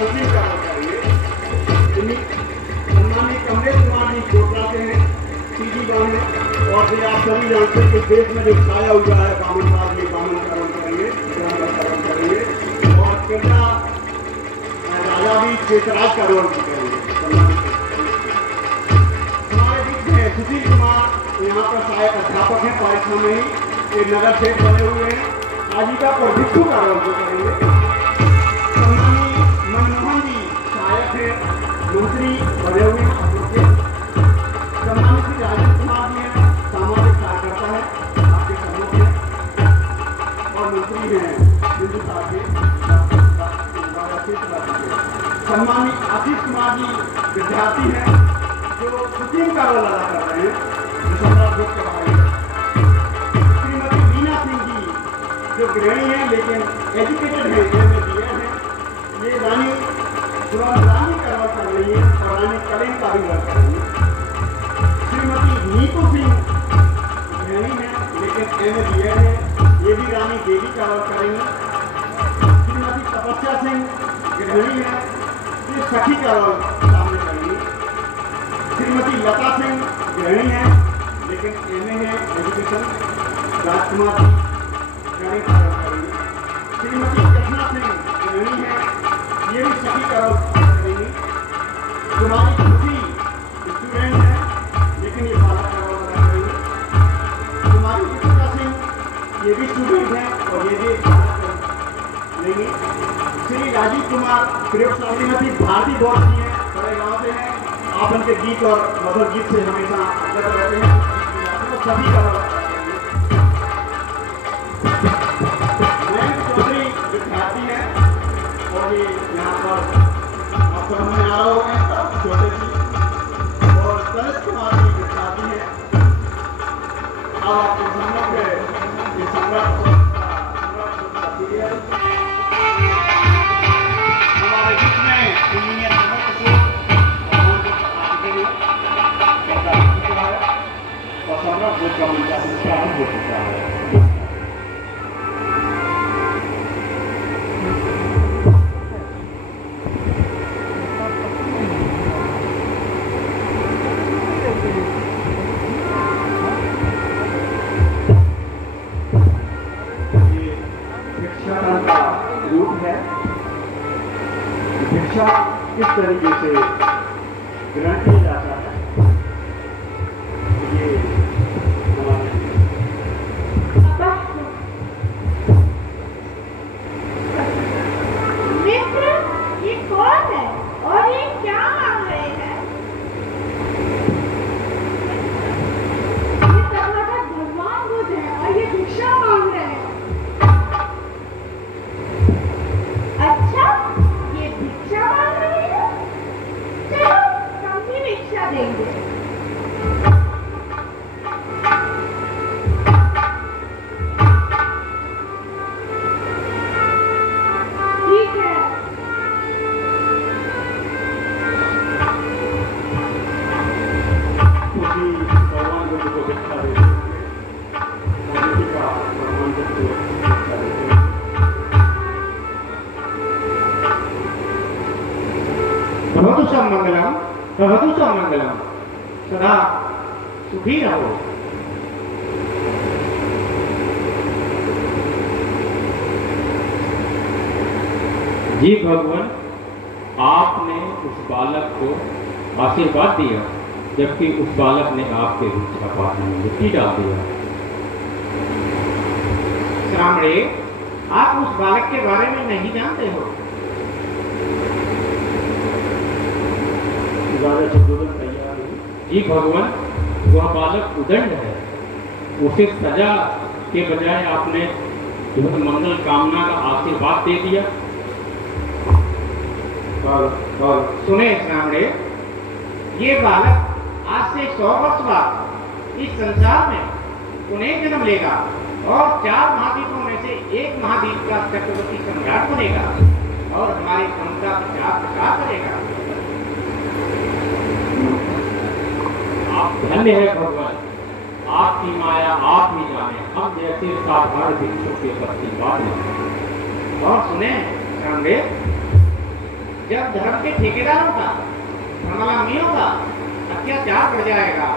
सचिव का करेंगे। सम्मानित कमलेश कुमार जी कोटला के हैं, सीजी बाने, और फिर आप सभी जानते हैं कि देश में जो छाया हुआ है बामनवाद, ये बामनकरण करेंगे, बामनकरण करेंगे। और कृपया राजा भी चेतराज का रोल करेंगे। हमारे बीच में सुशील कुमार यहाँ पर सहायक अध्यापक हैं, पारिश्रम में ही एक नगर सेठ बने हुए हैं, आजीविका पर भिक्षु का रोल करेंगे। सम्मानी मनमोहन जी सहायक है, मंत्री बने हुए हैं। सम्मानित श्री राजेश कुमार जी हैं, सामाजिक कार्यकर्ता है, आपके सम्मुख है, और मंत्री हैं बिंदु साहब जी। सम्मानित आशीष कुमार जी विद्यार्थी हैं जो सचिव का रोल अदा कर रहे हैं, श्रीमती मीना सिंह जी जो गृहिणी हैं लेकिन एजुकेटेड हैं, MA हैं, ये रानी रानी का रोल कर रही है और रानी कलेन का भी रोल कर रही है। श्रीमती नीतू सिंह गृहिणी हैं लेकिन MA है, ये भी रानी देवी का रोल करेंगी। श्रीमती तपस्या सिंह गृहिणी है, ये सखी का रोल सामने करेंगी। श्रीमती लता सिंह गृहिणी है लेकिन MA है एजुकेशन, राजकुमार जी गृहिणी का रोल करेंगी। श्रीमती कृष्णा सिंह गृहिणी है, ये भी सखी का रोल करेंगी। कुमारी खुशी स्टूडेंट है लेकिन ये बालक का रोल अदा करेंगी। कुमारी दीपिका सिंह ये भी स्टूडेंट है और ये भी बालक का लेंगे। श्री राजीव कुमार प्रयोगशाला श्रीमती भारती गौर जी हैं, बड़े गांव से हैं, आप उनके गीत और मधुर गीत से हमेशा अवगत रहते हैं, सभी का मयंक चौधरी विद्यार्थी हैं और ये यहाँ पर आप समझ में आ रहे होंगे छोटे जी, और कलेश कुमार जी विद्यार्थी हैं। अब आपके सम्मुख है ये संग्राम हमारे बीच में इंजीनियर और सम्राट बोर्ड का मंचा प्रारंभ हो चुका है। ये भिक्षाटन का रूप है। भिक्षा किस तरीके से ग्रहण किया जाता है, ये मित्र, ये कौन है और ये क्या मांग रहे हैं? ये तथागत भगवान बुद्ध है और ये भिक्षा मांग रहे हैं। अच्छा, ये भिक्षा मांग रहे हैं? चलो हम भी भिक्षा देंगे। ठीक है। उसी भगवान बुद्ध को भिक्षा देते हैं, मोदी का भगवान बुद्ध को भिक्षा देते हैं। भवतु मंगलम, भवतु मंगलम, सदा सुखी रहो। जी भगवान, आपने उस बालक को आशीर्वाद दिया जबकि उस बालक ने आपके भिक्षा पात्र में मिट्टी डाल दिया। श्रामणे, आप उस बालक के बारे में नहीं जानते हो। तैयार है। जी भगवान, वह बालक उदंड है, उसे सजा के बजाय आपने मंगल कामना का आशीर्वाद दे दिया। सुने श्रामणे, ये बालक आज से 100 वर्ष बाद इस संसार में पुनः जन्म लेगा और 4 महाद्वीपों में से एक महाद्वीप का चक्रवर्ती सम्राट बनेगा और हमारे धर्म का प्रचार करेगा। आप धन्य है भगवान, आपकी माया आप ही जाने, हम जैसे साधारण भिक्षु के प्रति बात नहीं। और सुने श्रामणे, जब धर्म के ठेकेदारों का, धर्मावलंबियों का अत्याचार बढ़ जाएगा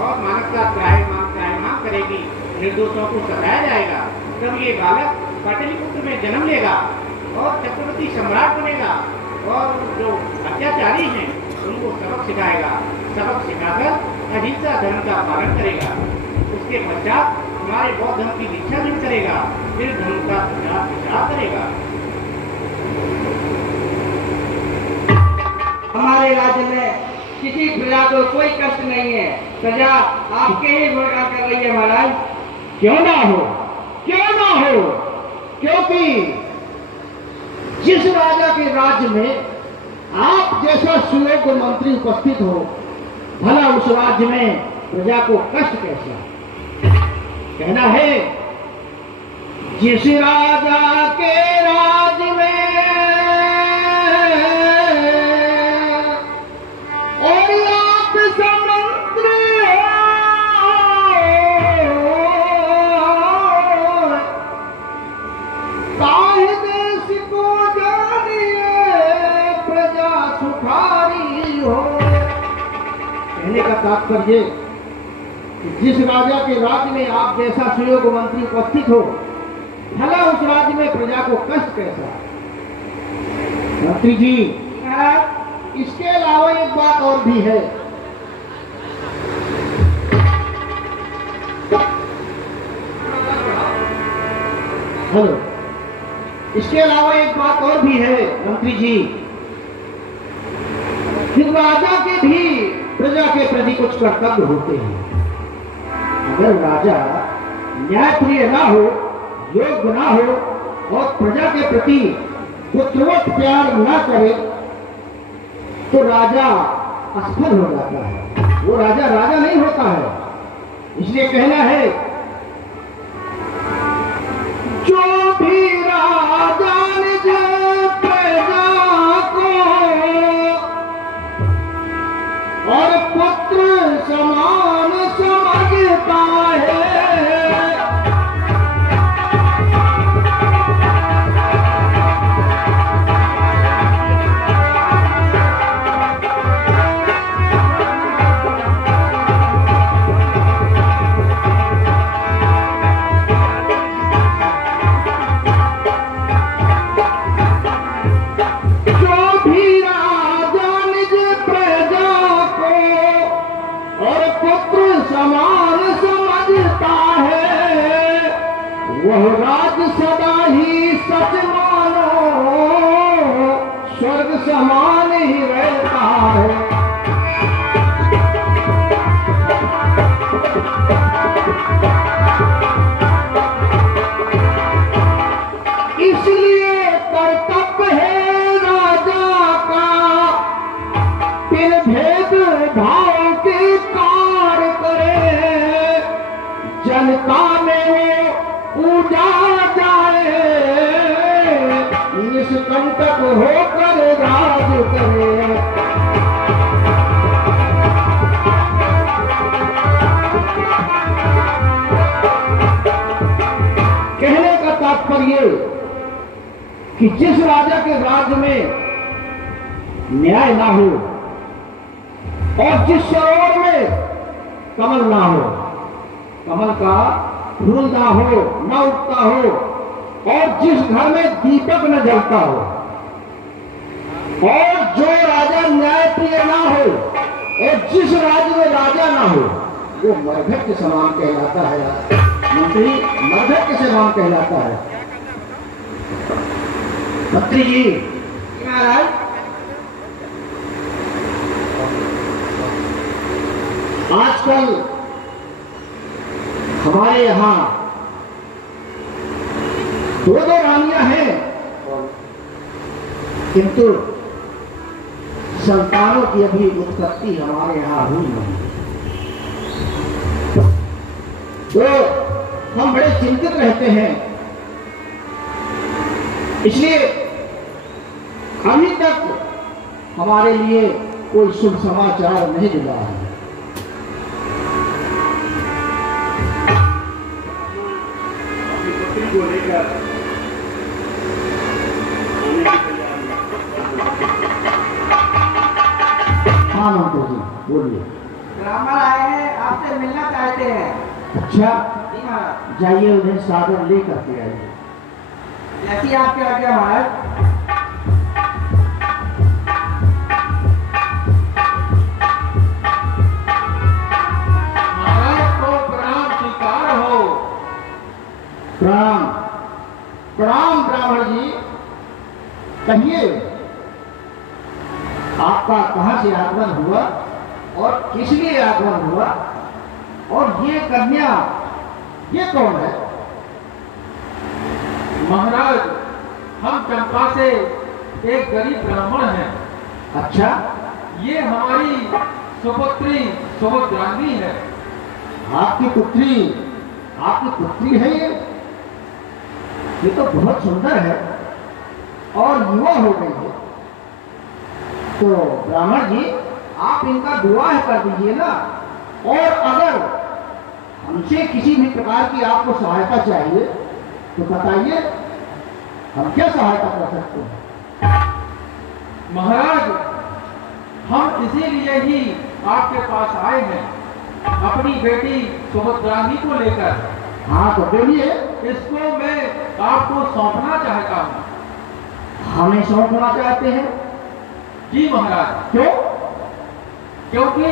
और मानवता त्राहिमाम करेगी, निर्दोषों को सताया जाएगा, तब ये बालक पाटलिपुत्र में जन्म लेगा और चक्रवर्ती सम्राट बनेगा और जो अत्याचारी हैं उनको सबक सिखाएगा। सबक सिखाकर अहिंसा धर्म का पालन करेगा। उसके पश्चात हमारे बौद्ध धर्म की दीक्षा भी करेगा, फिर धर्म का प्रचार करेगा। हमारे राज्य में किसी प्रजा को कोई कष्ट नहीं है। प्रजा आपके ही गुणगान कर रही है महाराज। क्यों ना हो, क्यों ना हो, क्योंकि जिस राजा के राज्य में आप जैसा सुयोग्य मंत्री उपस्थित हो, भला उस राज्य में प्रजा को कष्ट कैसा? कहना है जिस राजा के राज्य में और आप समंत्री हो, ताहि देश को जानिए प्रजा सुखारी हो। कहने का तात्पर्य कि जिस राजा के राज्य में आप जैसा सुयोग्य मंत्री उपस्थित हो, भला उस राज्य में प्रजा को कष्ट कैसा? मंत्री जी, इसके अलावा एक बात और भी है। हेलो, इसके अलावा एक बात और भी है मंत्री जी, कि राजा के भी प्रजा के प्रति कुछ कर्तव्य होते हैं। अगर राजा न्यायप्रिय ना हो, योग्य ना हो और प्रजा के प्रति पुत्रवत प्यार ना करे तो राजा असफल हो जाता है, वो राजा राजा नहीं होता है। इसलिए कहना है जो भी राजा निज प्रजा को और पुत्र समान समझता है, वह राज सदा ही सच मानो, स्वर्ग समान ही रहता है। इसलिए कर्तव्य है राजा का बिन भेद भाव के कार्य करे, जनता में पूजा जाए, निष्कंटक होकर राज करे। कहने का तात्पर्य कि जिस राजा के राज्य में न्याय ना हो और जिस सरोवर में कमल ना हो, कमल का फूल ना हो, न उगता हो, और जिस घर में दीपक न जलता हो, और जो राजा न्यायप्रिय ना हो और जिस राज्य में राजा ना हो, वो मरघट के समान कहलाता है। मंत्री मरघट के समान कहलाता है। मंत्री जी, महाराज, आजकल हमारे यहाँ दो रानियां हैं, किंतु संतानों की अभी उत्पत्ति हमारे यहाँ हुई नहीं। तो हम बड़े चिंतित रहते हैं। इसलिए अभी तक हमारे लिए कोई शुभ समाचार नहीं मिला है। को लेकर हाँ मंत्री जी बोलिए। ब्राह्मण आए हैं, आपसे मिलना चाहते हैं। अच्छा जी महाराज। जाइए उन्हें सादर लेकर के आइए। जैसी आपकी आज्ञा महाराज। प्रणाम प्रणाम ब्राह्मण जी, कहिए आपका कहां से आगमन हुआ और किस लिए आगमन हुआ, और ये कन्या ये कौन है? महाराज, हम चंपा से एक गरीब ब्राह्मण हैं। अच्छा, ये हमारी सुपुत्री सुभद्रांगी है। आपकी पुत्री है ये तो बहुत सुंदर है और युवा हो गई है। तो ब्राह्मण जी आप इनका विवाह कर दीजिए ना, और अगर हमसे किसी भी प्रकार की आपको सहायता चाहिए तो बताइए, हम क्या सहायता कर सकते हैं? महाराज, हम इसीलिए ही आपके पास आए हैं, अपनी बेटी सुभद्रांगी को लेकर। हाँ तो बोलिए। इसको मैं आपको सौंपना चाहता हूँ। हमें सौंपना चाहते हैं? जी महाराज। क्यों? क्योंकि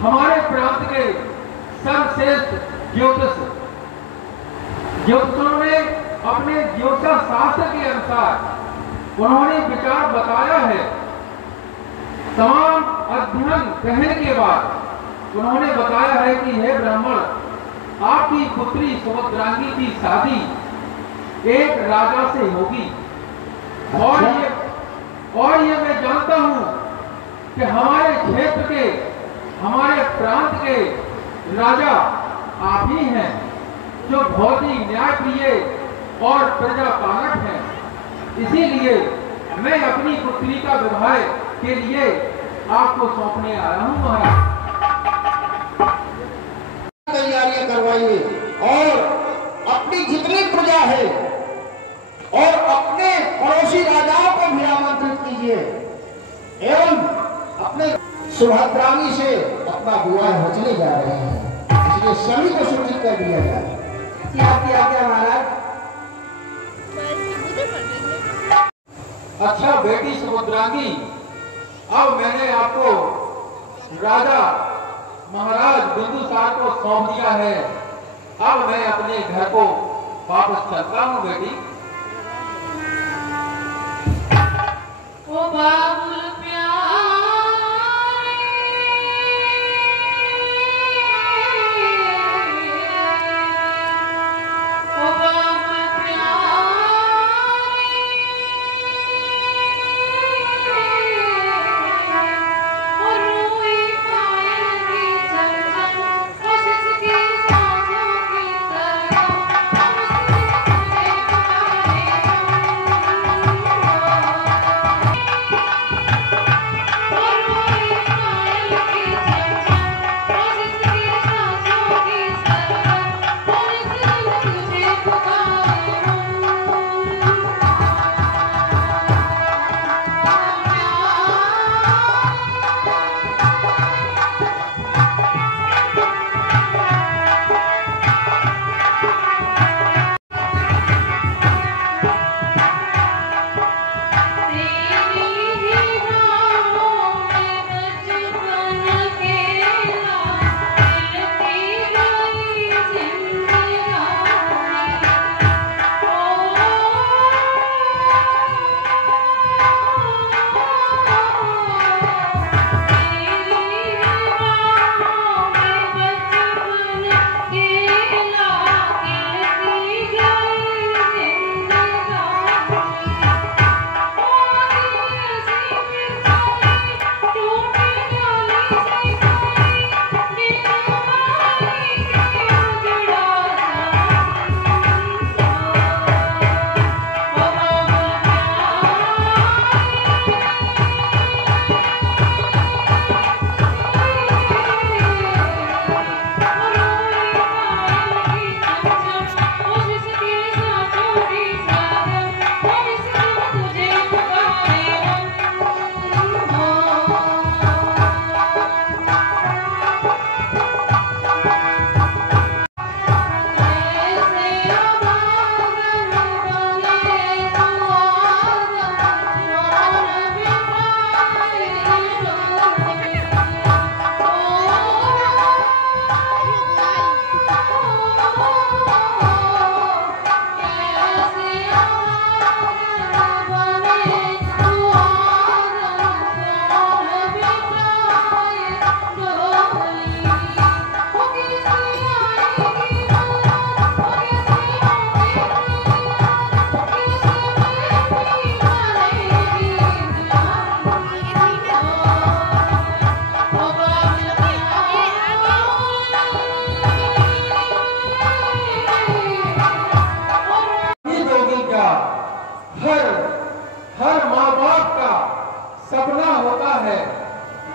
हमारे प्रांत के सर्वश्रेष्ठ ज्योतिषों ने अपने ज्योतिष शास्त्र के अनुसार उन्होंने विचार बताया है। तमाम अध्ययन कहने के बाद उन्होंने बताया है कि हे ब्राह्मण, आपकी पुत्री सुभद्रांगी की शादी एक राजा से होगी। और ये मैं जानता हूं कि हमारे क्षेत्र के, हमारे प्रांत के राजा आप ही हैं, जो बहुत ही न्यायप्रिय और प्रजापालक हैं। इसीलिए मैं अपनी पुत्री का विवाह के लिए आपको सौंपने आया हूं महाराज। तैयारियां करवाइए और अपनी जितनी प्रजा है और अपने पड़ोसी राजाओं को भी आमंत्रित कीजिए एवं अपने सुभद्रांगी से अपना विवाह रचने जा रहे हैं, इसलिए सभी को सूचित कर दिया जाए। आपकी आज्ञा महाराज। अच्छा बेटी सुभद्रांगी, अब मैंने आपको राजा महाराज बिंदुसार को सौंप दिया है। अब मैं अपने घर को वापस चलता हूँ बेटी। ओ बाबुल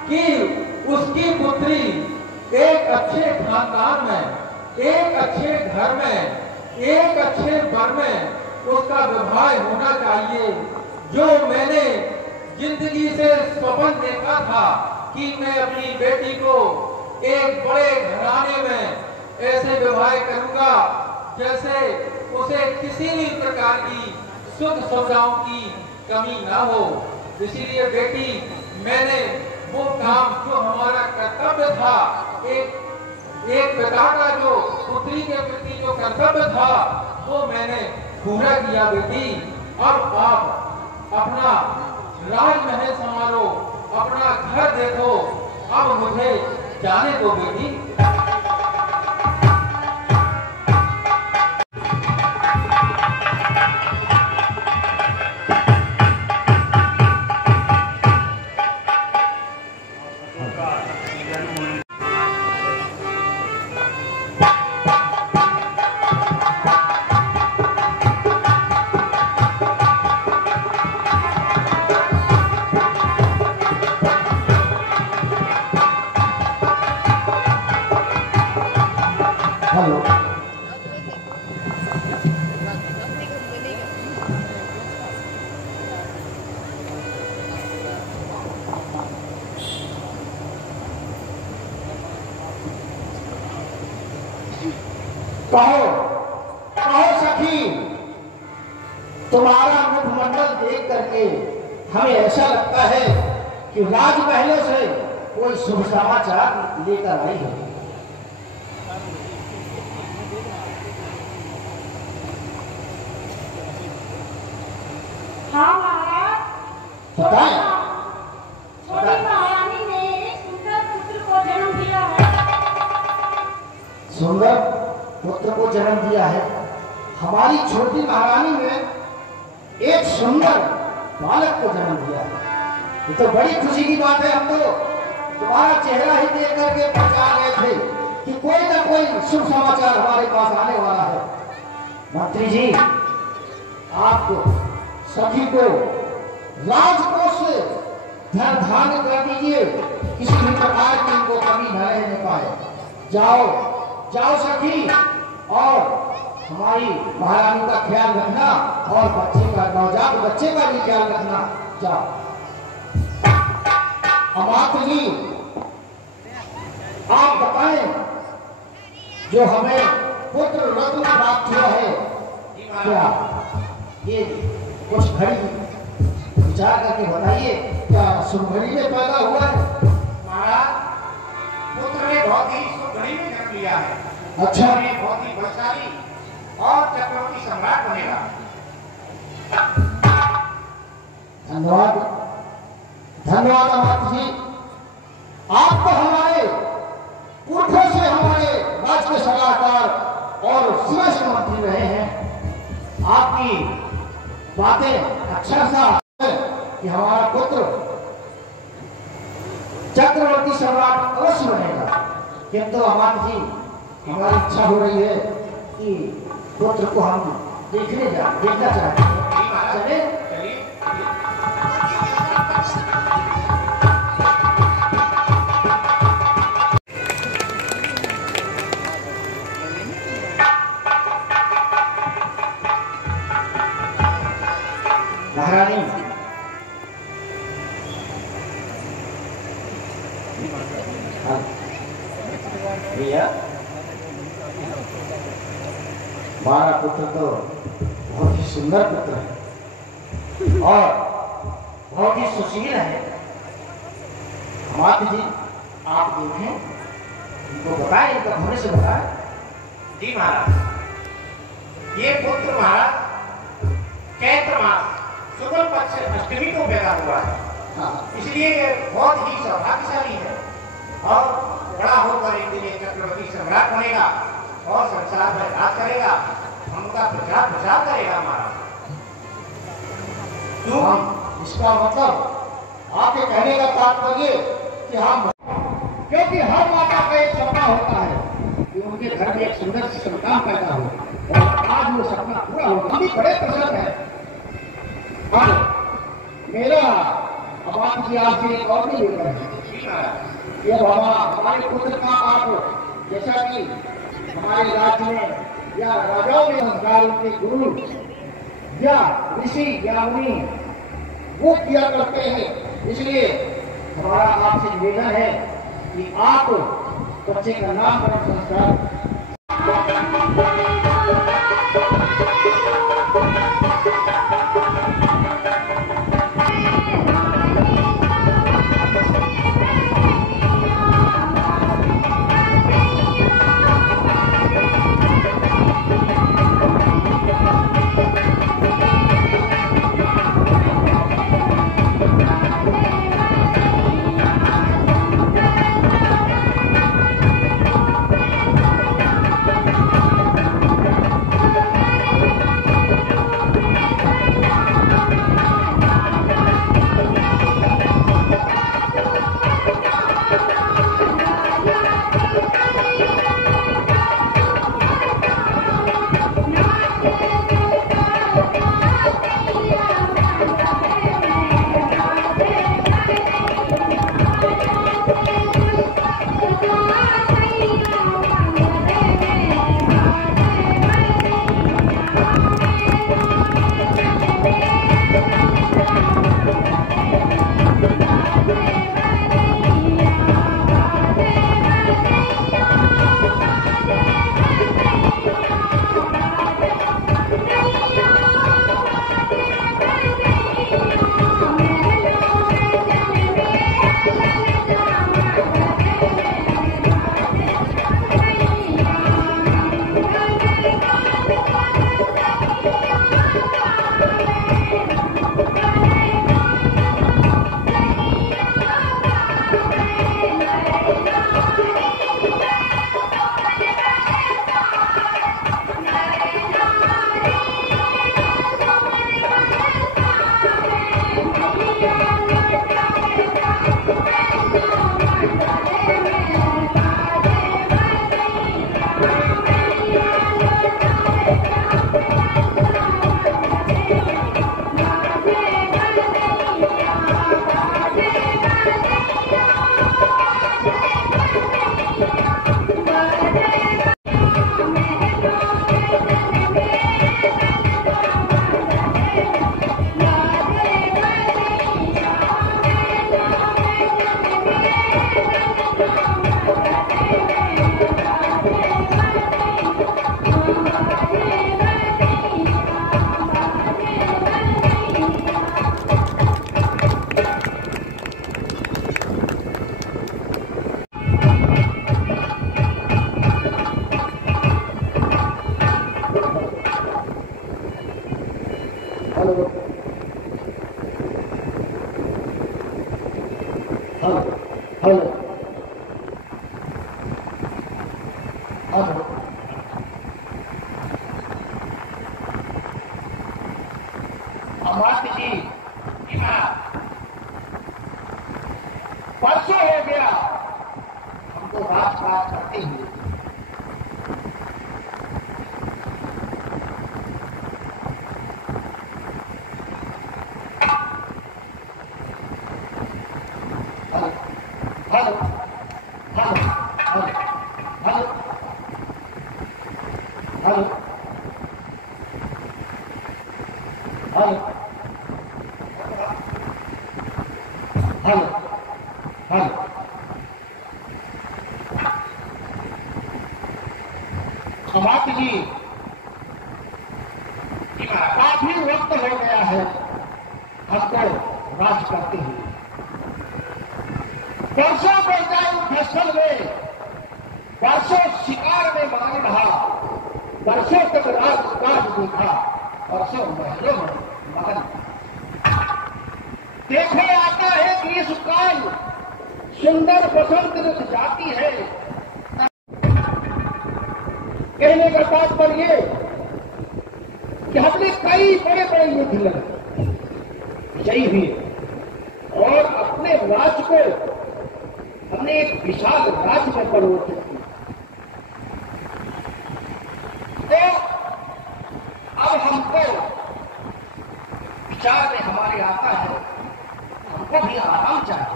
कि उसकी पुत्री एक अच्छे खानदान में, एक अच्छे घर में, एक अच्छे वर में उसका विवाह होना चाहिए। जो मैंने जिंदगी से स्वप्न देखा था कि मैं अपनी बेटी को एक बड़े घराने में ऐसे विवाह करूंगा जैसे उसे किसी भी प्रकार की सुख सुविधाओं की कमी ना हो। इसीलिए बेटी, मैंने वो काम जो हमारा कर्तव्य था, एक पिता का जो पुत्री के प्रति जो कर्तव्य था, वो मैंने पूरा किया बेटी। अब आप अपना राजमहल संभालो, अपना घर देखो, अब मुझे जाने दो बेटी। हेलो, कहो कहो सखी, तुम्हारा मुखमंडल देख करके हमें ऐसा लगता है कि राजमहलों से कोई शुभ समाचार लेकर आई है। हाँ महाराज, बताएं। छोटी महारानी ने एक सुंदर पुत्र को जन्म दिया है। सुंदर पुत्र को जन्म दिया है। हमारी छोटी महारानी ने एक सुंदर बालक को जन्म दिया है। ये तो बड़ी खुशी की बात है। हम तो तुम्हारा चेहरा ही देख करके पहचान गए थे कि कोई ना कोई शुभ समाचार हमारे पास आने वाला है। मंत्री जी, आपको सभी को राजकोष से धन धान्य कर दीजिए, किसी भी प्रकार की इनको कमी न रहने पाए। जाओ जाओ सखी, और हमारी महारानी का ख्याल रखना और बच्चे का, नवजात बच्चे का भी ख्याल रखना। जाओ। अमात्य जी, आप बताएं, जो हमें पुत्र रत्न प्राप्त हुआ है, क्या ये कुछ घड़ी विचार करके बताइए, क्या शुभ घड़ी में पैदा हुआ है? महाराज, पुत्र ने बहुत ही शुभ घड़ी में जन्म लिया है। अच्छा। और ये बहुत ही बलशाली और चक्रवर्ती सम्राट बनेगा। धन्यवाद, धन्यवाद अमात्य जी। आप तो हमारे पुरखों से हमारे राज्य के सलाहकार और श्रेष्ठ मंत्री रहे हैं। आपकी बातें अच्छा सा है कि हमारा पुत्र चक्रवर्ती सम्राट अवश्य बनेगा, किंतु अमात्य जी, हमारी इच्छा हो रही है कि पुत्र को हम देखना चाहते हैं। चले? महारानी, भैया, हमारा पुत्र तो बहुत ही सुंदर पुत्र है और बहुत ही सुशील है। अमात्य जी, आप देखें, इनको बताएं, इनका भविष्य बताएं। जी महाराज, ये पुत्र महाराज चैत्र मास शुक्ल पक्ष अष्टमी को पैदा हुआ है। हाँ। इसलिए ये बहुत ही सौभाग्यशाली है और बड़ा होकर एक दिन ये चक्रवर्ती सम्राट बनेगा और संसार में राज करेगा, हमका प्रचार प्रसार करेगा महाराज। हम इसका मतलब आपके कहने का तात्पर्य कि हम, क्योंकि हर माता का एक सपना होता है कि उनके घर में एक सुंदर सी संतान पैदा हो, और आज वो सपना पूरा हो। हम भी बड़े प्रसन्न है। और मेरा अमात्य जी आपसे एक और भी लेकर है। ये हमारे पुत्र का आप जैसा कि हमारे राज्य में या राजाओं में संस्कार के गुरु या ऋषि या मुनि वो किया करते हैं, इसलिए हमारा आपसे निवेदन है कि आप बच्चे का नामकरण संस्कार अमात्य जी परसों हो गया हमको राजपाट करते हुए। Hello hello hello hello hello hello hello hello समाप्त जी काफी वक्त हो गया है हमको राज करते हुए। वर्षों बेजायु फसल में, वर्षों शिकार में मगन रहा, वर्षों तक राज देखा, वर्षों महलों में मगन। देखो आता है ग्रीष्मकाल, सुंदर बसंत ऋतु जाती है। कहने का तात्पर्य कि हमने कई बड़े बड़े युद्ध लड़े, विजयी हुए और अपने राज्य को हमने एक विशाल राज्य में परिवर्तित किया। तो अब हमको विचार में हमारे आता है हमको भी आराम चाहिए,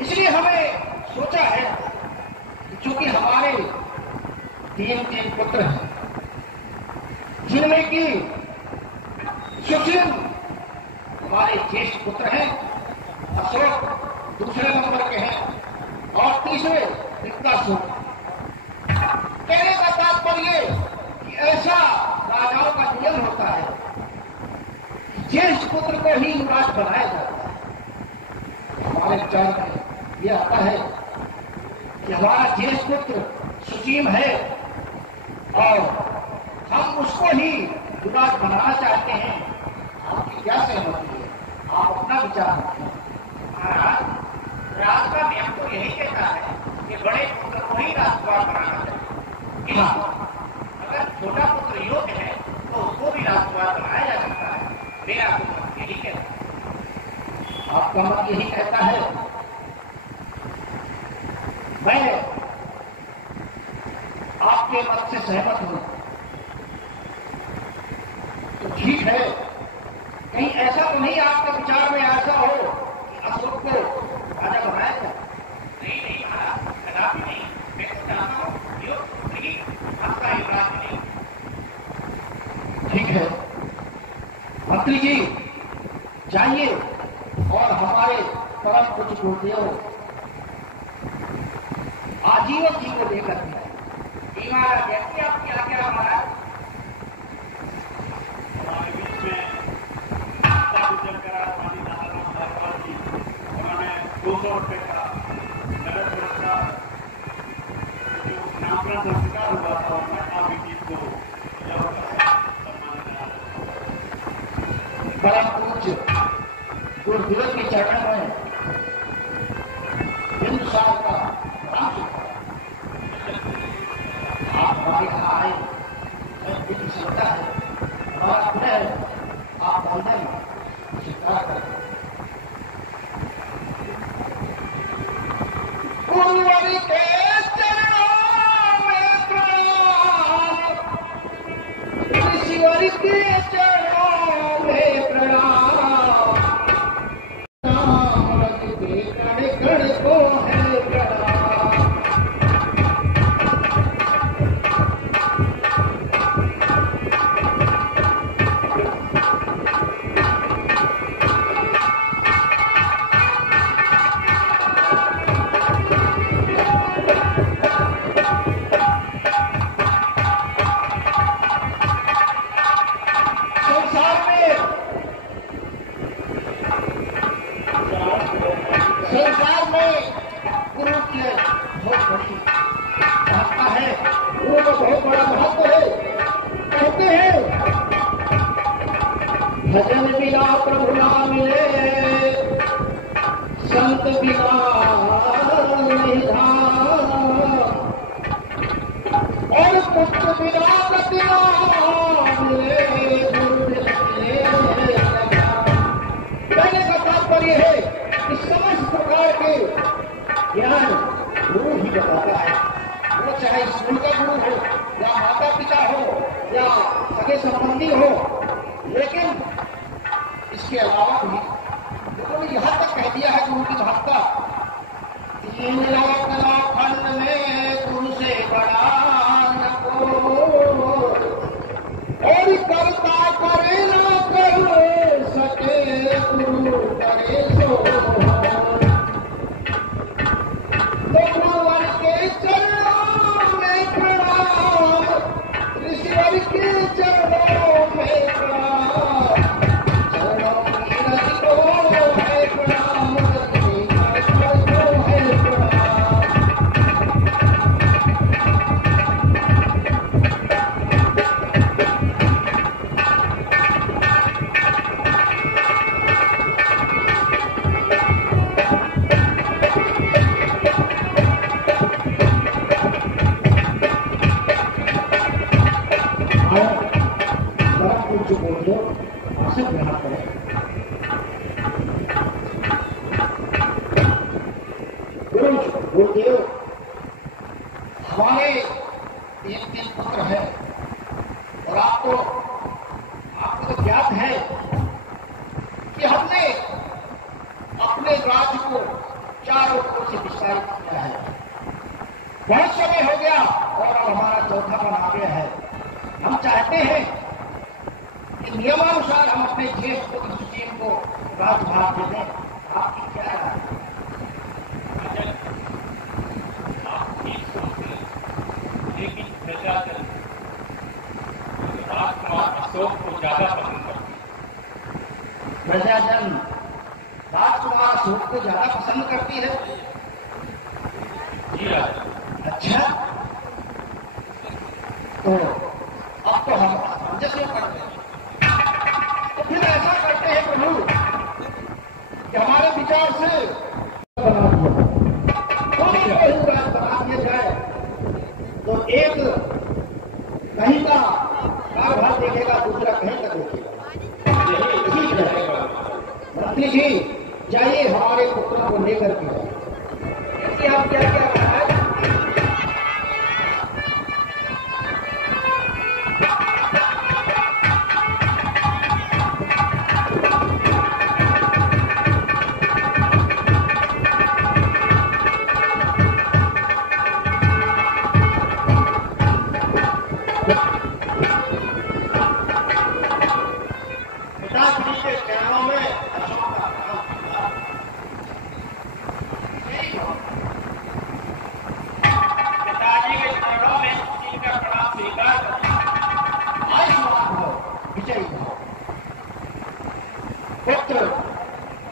इसलिए हमें सोचा है कि चूंकि हमारे 3 पुत्र हैं, जिनमें कि सुशील हमारे ज्येष्ठ पुत्र हैं, अशोक दूसरे नंबर के हैं और तीसरे विकासुर। कहने का तात्पर्य कि ऐसा राजाओं का नियम होता है, ज्येष्ठ पुत्र को ही युवराज बनाया जाता है। हमारे विचार में यह आता है कि हमारा ज्येष्ठ पुत्र सुशील है और हम उसको ही युवराज बनाना चाहते हैं। आपकी क्या सहमति है? आप अपना विचार रखें। महाराज, राज का नियम तो यही कहता है कि बड़े पुत्र को ही राजकुमार बनाना चाहिए। अगर छोटा पुत्र योग्य है तो उसको भी राजकुमार बनाया जा सकता है। मेरा तो मत यही कहता है। आपका मत यही कहता है। मैं आपके मत से सहमत हूं। तो ठीक है, कहीं ऐसा तो नहीं आपके विचार में ऐसा हो कि अशोक को राजा बनाया जाए? नहीं नहीं महाराज, कदापि नहीं। मैं तो चाहता हूँ योग्य नहीं, आपका युवराज नहीं। ठीक है मंत्री जी, जाइए और हमारे परम पूज्य गुरुदेव आजीवन जी को लेकर के आए। महाराज, जैसे आप क्या क्या महाराज? हमारे बीच में विजन करा हमारी नारायण धारवाल जी, उन्होंने 200 रुपये का नगद पुरस्कार जो नामकरण संस्कार हुआ था, मैं आप जी को सम्मान करा। परम पूज्य गुरुदेव के चरण में हिंदुस्तान का नाम सुखा। आप हमारे यहाँ आए, मैं श्रद्धा है, हमारा आग्रह है, आप वंदन स्वीकार करें। गुरुवर के चरणों में प्रणाम, ऋषिवर के चरणों में प्रणाम, नाम रखते कण कण को है प्रणाम। संसार में गुरु की बहुत बड़ी महत्ता है, गुरु का बहुत बड़ा महत्व है। कहते हैं भजन बिना प्रभु ना मिले, संत बिना नहीं धाम, और पुत्र बिना गति ना मिले, गुरु मिले। कहने का तात्पर्य है कि समस्त प्रकार के ज्ञान गुरु ही बताता है। वो चाहे स्कूल का गुरु हो या माता पिता हो या सगे संबंधी हो, लेकिन इसके अलावा भी गुरु ने यहां तक कह दिया है गुरु की महत्ता, 3 लाख खंड में गुरु से बड़ा न कोई, और करता करे ना कर सके, गुरु करे सो। गुरुवर के चरणों में प्रणाम, ऋषिवर के चरणों में प्रणाम, चरणों की रति को है प्रणाम, रति को है प्रणाम। जो बोलते हो आसन ग्रहण करें। गुरुदेव, हमारे 3 पुत्र हैं और आपको तो ज्ञात है कि हमने अपने राज्य को चारों ओर से विस्तारित किया है। बहुत समय हो गया और अब हमारा चौथा मन आ गया है। हम चाहते हैं कि नियमानुसार हम अपने ज्येष्ठ पुत्र सुशील को राजभार दे दें। आपकी क्या राय है? लेकिन प्रजाजन राजकुमार अशोक को ज्यादा पसंद करती है। प्रजाजन राजकुमार अशोक को ज्यादा पसंद करती है। जी राजा। अच्छा, तो अब तो हम असमंजस में पड़ गए। तो फिर ऐसा करते हैं प्रभु कि हमारे विचार से बना दिया जाए, तो एक कहीं का कारभार देखेगा, दूसरा कहीं का देखेगा। ठीक है मंत्री जी, जाइए हमारे पुत्रों को लेकर के। आप क्या क्या कहा है? पुत्र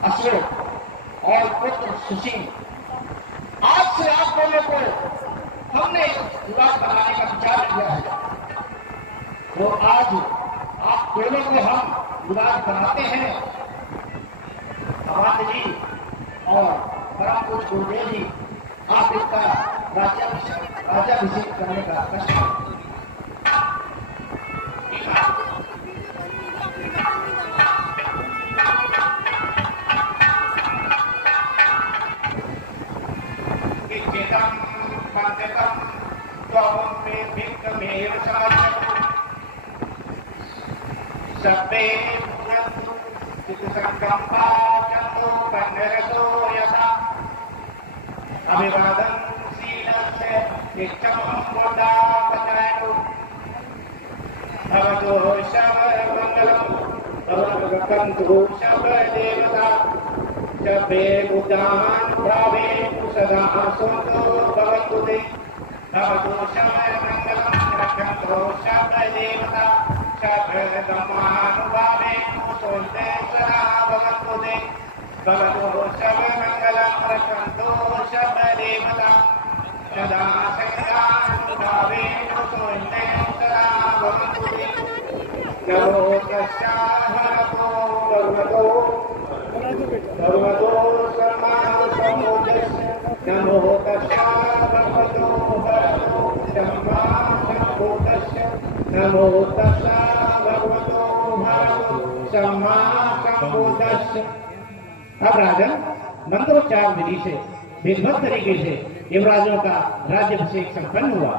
अशोक और पुत्र सुशील, आज से आप दोनों को हमने विवाह कराने का विचार किया है। तो आज आप दोनों को हम विवाह कराते हैं। भगवान जी और परम पूज्य गुरुदेव जी, आप इसका राज्याभिषेक करने का कष्ट करें। अभिवादन शीलस्य नित्यं बोधापचायनु भवतो शबमङ्गलम् भवतु शबदेवता शबे बुधान् भावेतु सदा सन्तो भवतु ते भवतो शबमङ्गलम् रक्षन्तु शबदेवता शबदमानुभावेतु सन्ते सदा भवतु ते भवतो शबमङ्गलम् रक्षन्तु शबदेवता सदा सदानुभावेतु सन्ते सदा भवतु ते नमो तस्याहरतो भगवतो समासमुदस्य नमो तस्या भगवतो भरतो समासमुदस्य नमो तस्या भगवतो भरतो समासमुदस्य। अब राजन मंत्रोच्चार विधि से विधिवत तरीके से युवराजों का राज्याभिषेक संपन्न हुआ।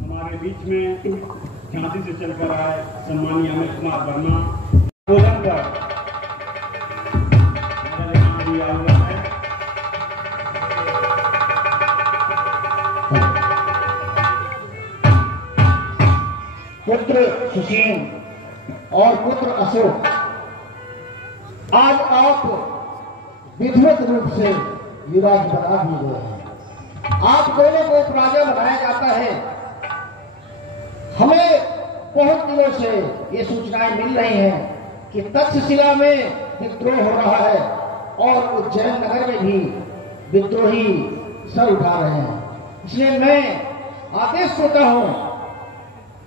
हमारे बीच में झांसी से चलकर आए सम्मानीय अमित कुमार वर्मा गोलंबर दिया हुआ है। पुत्र सुशील और पुत्र अशोक, आज आप विधिवत रूप से युवराज बना दिए गए हैं। आप दोनों को राजा बनाया जाता है। हमें बहुत दिनों से ये सूचनाएं मिल रही हैं कि तक्षशिला में विद्रोह हो रहा है और उज्जैन नगर में भी विद्रोही सर उठा रहे हैं। इसलिए मैं आदेश देता हूं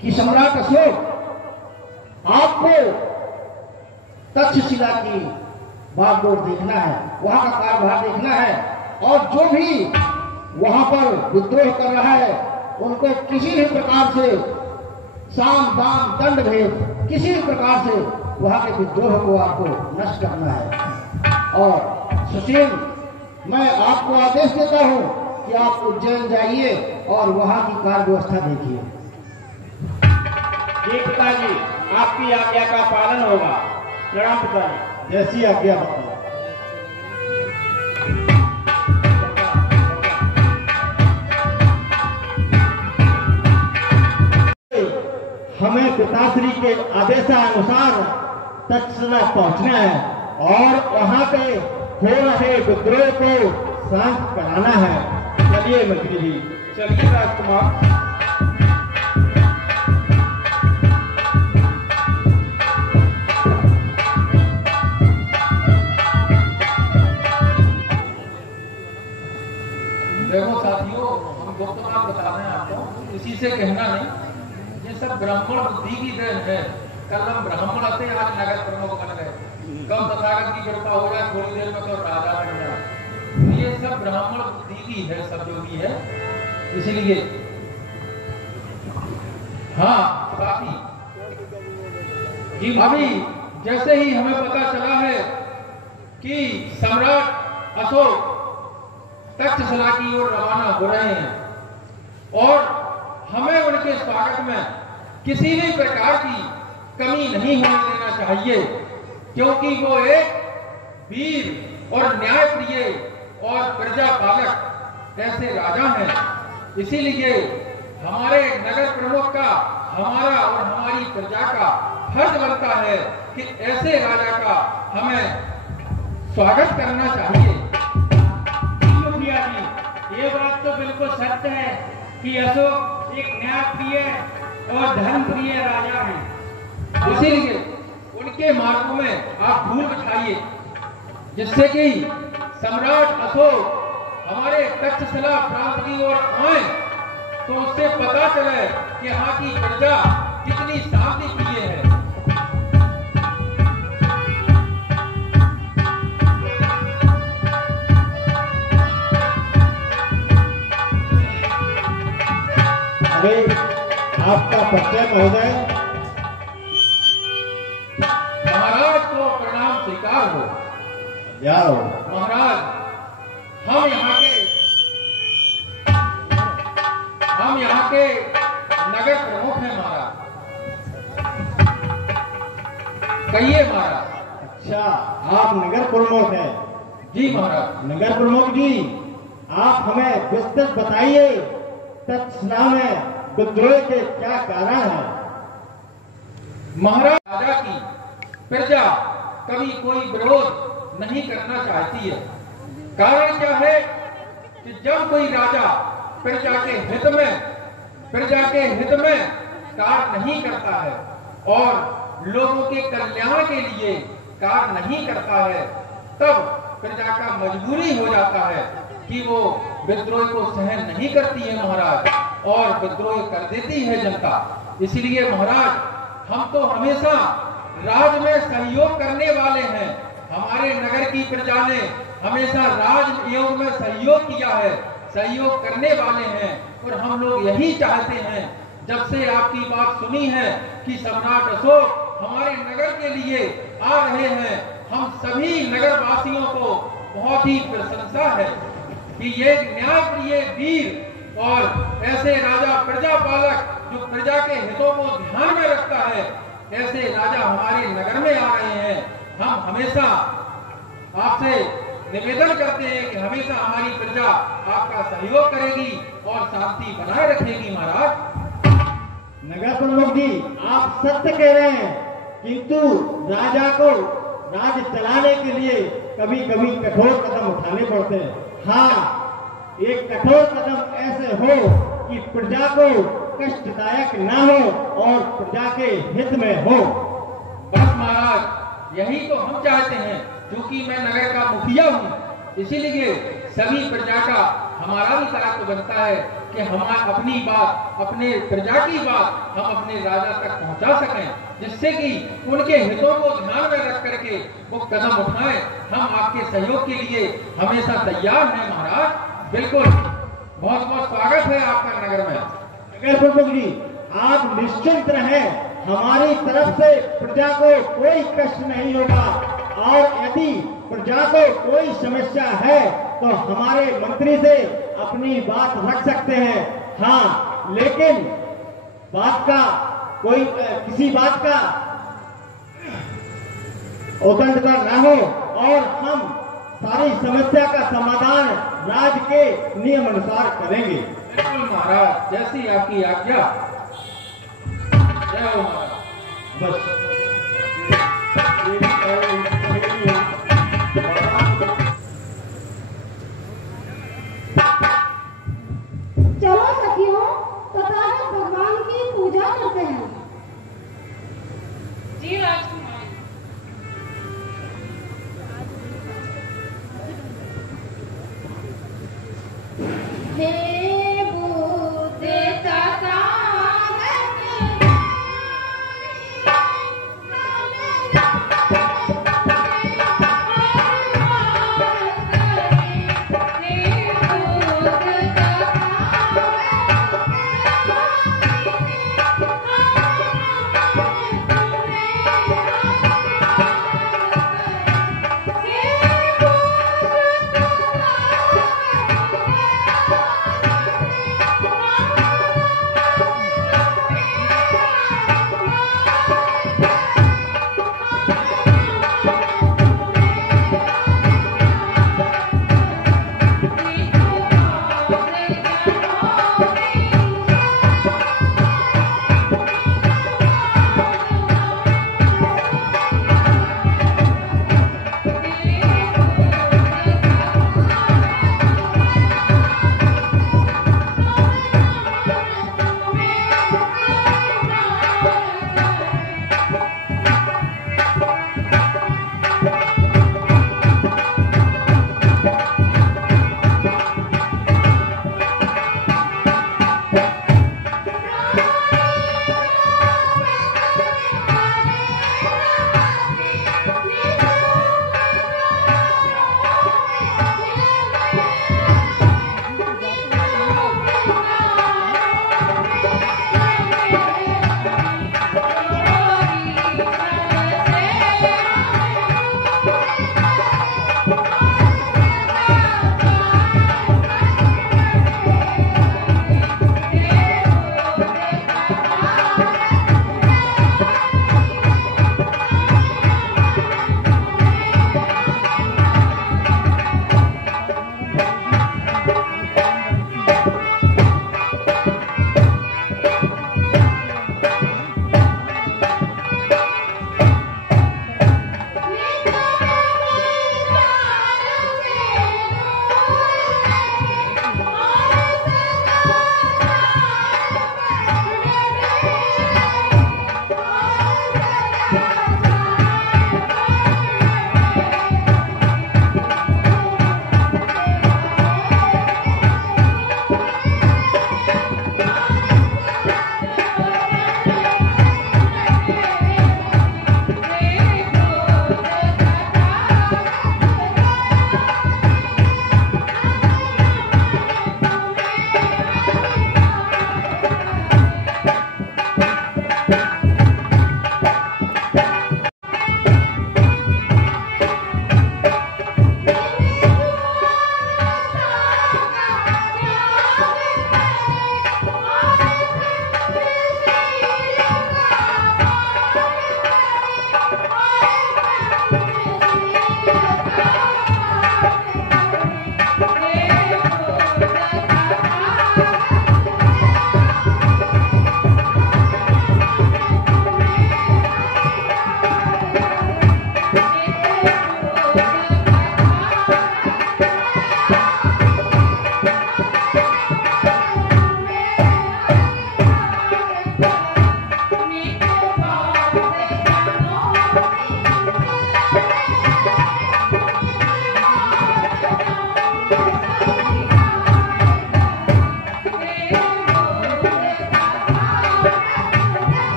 कि सम्राट अशोक, आपको तक्षशिला की बागडोर देखना है, वहां का कारभार देखना है और जो भी वहां पर विद्रोह कर रहा है उनको किसी भी प्रकार से साम दाम दंड भेद किसी भी प्रकार से वहां के विद्रोह को आपको नष्ट करना है। और सुशील, मैं आपको आदेश देता हूं कि आप उज्जैन जाइए और वहां की कार्य व्यवस्था देखिए। जी पिताजी, आपकी आज्ञा का पालन होगा। प्रणाम पिताजी। जैसी आज्ञा बताओ। पिताश्री के आदेशानुसार तक्षशिला पहुंचना है और वहां पे हो रहे विद्रोह को शांत कराना है। चलिए मंत्री जी। चलिए राजकुमार। देखो साथियों, हम गुप्त बात बता रहे हैं आपको, किसी से कहना नहीं। ये सब ब्राह्मण बुद्धि की देन है। कल हम ब्राह्मण आते, आज नगर प्रमुख बन गए। कब तथागत की कृपा हो जाए, थोड़ी देर में तो राजा बन जाए। तो ये सब ब्राह्मण बुद्धि की है, सब जो भी है। इसलिए हाँ साथी अभी जैसे ही हमें पता चला है कि सम्राट अशोक तक्षशिला की ओर रवाना हो रहे हैं और हमें उनके स्वागत में किसी भी प्रकार की कमी नहीं होने देना चाहिए, क्योंकि वो एक वीर और न्यायप्रिय और प्रजापालक ऐसे राजा हैं। इसीलिए हमारे नगर प्रमुख का, हमारा और हमारी प्रजा का फर्ज बनता है कि ऐसे राजा का हमें स्वागत करना चाहिए। मुखिया जी, ये बात तो बिल्कुल सत्य है कि अशोक एक न्यायप्रिय और धर्मप्रिय राजा हैं। इसीलिए उनके मार्गों में आप धूल बिछाइए, जिससे कि सम्राट अशोक हमारे तक्षशिला प्रांत की ओर आए तो उससे पता चले कि यहाँ की प्रजा कितनी शांति प्रिय है। अरे आपका परिचय महोदय। महाराज को प्रणाम स्वीकार हो। जाओ महाराज, हम यहाँ के नगर प्रमुख हैं महाराज। कहिए महाराज। अच्छा, आप नगर प्रमुख हैं? जी महाराज। नगर प्रमुख जी, आप हमें विस्तृत बताइए, तक्षशिला में विद्रोह के क्या कारण हैं? महाराज, राजा की प्रजा कभी कोई विरोध नहीं करना चाहती है। कारण क्या है कि जब कोई राजा प्रजा के हित में कार्य नहीं करता है और लोगों के कल्याण के लिए कार्य नहीं करता है, तब प्रजा का मजबूरी हो जाता है कि वो विद्रोह को सहन नहीं करती है महाराज, और विद्रोह कर देती है जनता। इसलिए महाराज, हम तो हमेशा राज में सहयोग करने वाले हैं। हमारे नगर की प्रजा ने हमेशा राज योग में सहयोग किया है, सहयोग करने वाले हैं, और हम लोग यही चाहते हैं। जब से आपकी बात सुनी है कि सम्राट अशोक हमारे नगर के लिए आ रहे हैं, हम सभी नगर वासियों को बहुत ही प्रशंसा है कि ये न्यायप्रिय वीर और ऐसे राजा प्रजापालक जो प्रजा के हितों को ध्यान में रखता है, ऐसे राजा हमारे नगर में आ रहे हैं। हम हमेशा आपसे निवेदन करते हैं कि हमेशा हमारी प्रजा आपका सहयोग करेगी और शांति बनाए रखेगी महाराज। नगर प्रमुख जी, आप सत्य कह रहे हैं, किंतु राजा को राज चलाने के लिए कभी कभी कठोर कदम उठाने पड़ते हैं। हाँ, एक कठोर कदम ऐसे हो कि प्रजा को कष्टदायक ना हो और प्रजा के हित में हो। बस महाराज, यही तो हम चाहते हैं। क्योंकि मैं नगर का मुखिया हूँ, इसीलिए सभी प्रजा का हमारा भी दायित्व बनता है कि हम अपनी बात, अपने प्रजा की बात हम अपने राजा तक पहुंचा सकें, जिससे कि उनके हितों को ध्यान में रख करके वो कदम उठाएं। हम आपके सहयोग के लिए हमेशा तैयार हैं महाराज। बिल्कुल, बहुत बहुत स्वागत है आपका नगर में। नगर प्रमुख जी, आप निश्चिंत रहें, हमारी तरफ से प्रजा को कोई कष्ट नहीं होगा, और यदि प्रजा को कोई समस्या है तो हमारे मंत्री से अपनी बात रख सकते हैं। हाँ, लेकिन बात का कोई किसी बात का उद्दंडता न हो, और हम सारी समस्या का समाधान राज्य के नियम अनुसार करेंगे। बिल्कुल महाराज, जैसी आपकी आज्ञा। जय हो महाराज। बस चलो सखियों, तथागत भगवान की पूजा करते हैं। जी राजकुमार। हे बुद्ध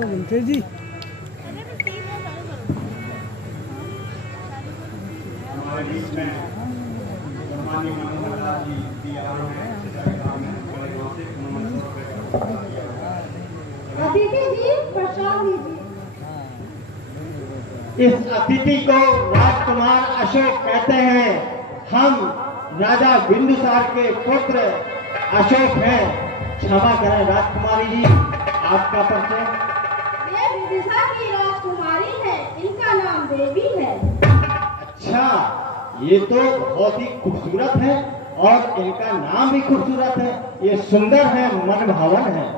बनते जी हमारे बीच में सम्माननीय मनोहर जी दिया है अतिथि जी प्रसाद लीजिए। इस अतिथि को राजकुमार अशोक कहते हैं। हम राजा बिंदुसार के पुत्र अशोक हैं। क्षमा करें राजकुमारी जी, आपका परिचय? ये विदिशा की राजकुमारी है, इनका नाम देवी है। अच्छा, ये तो बहुत ही खूबसूरत है और इनका नाम भी खूबसूरत है। ये सुंदर है, मन भावन है।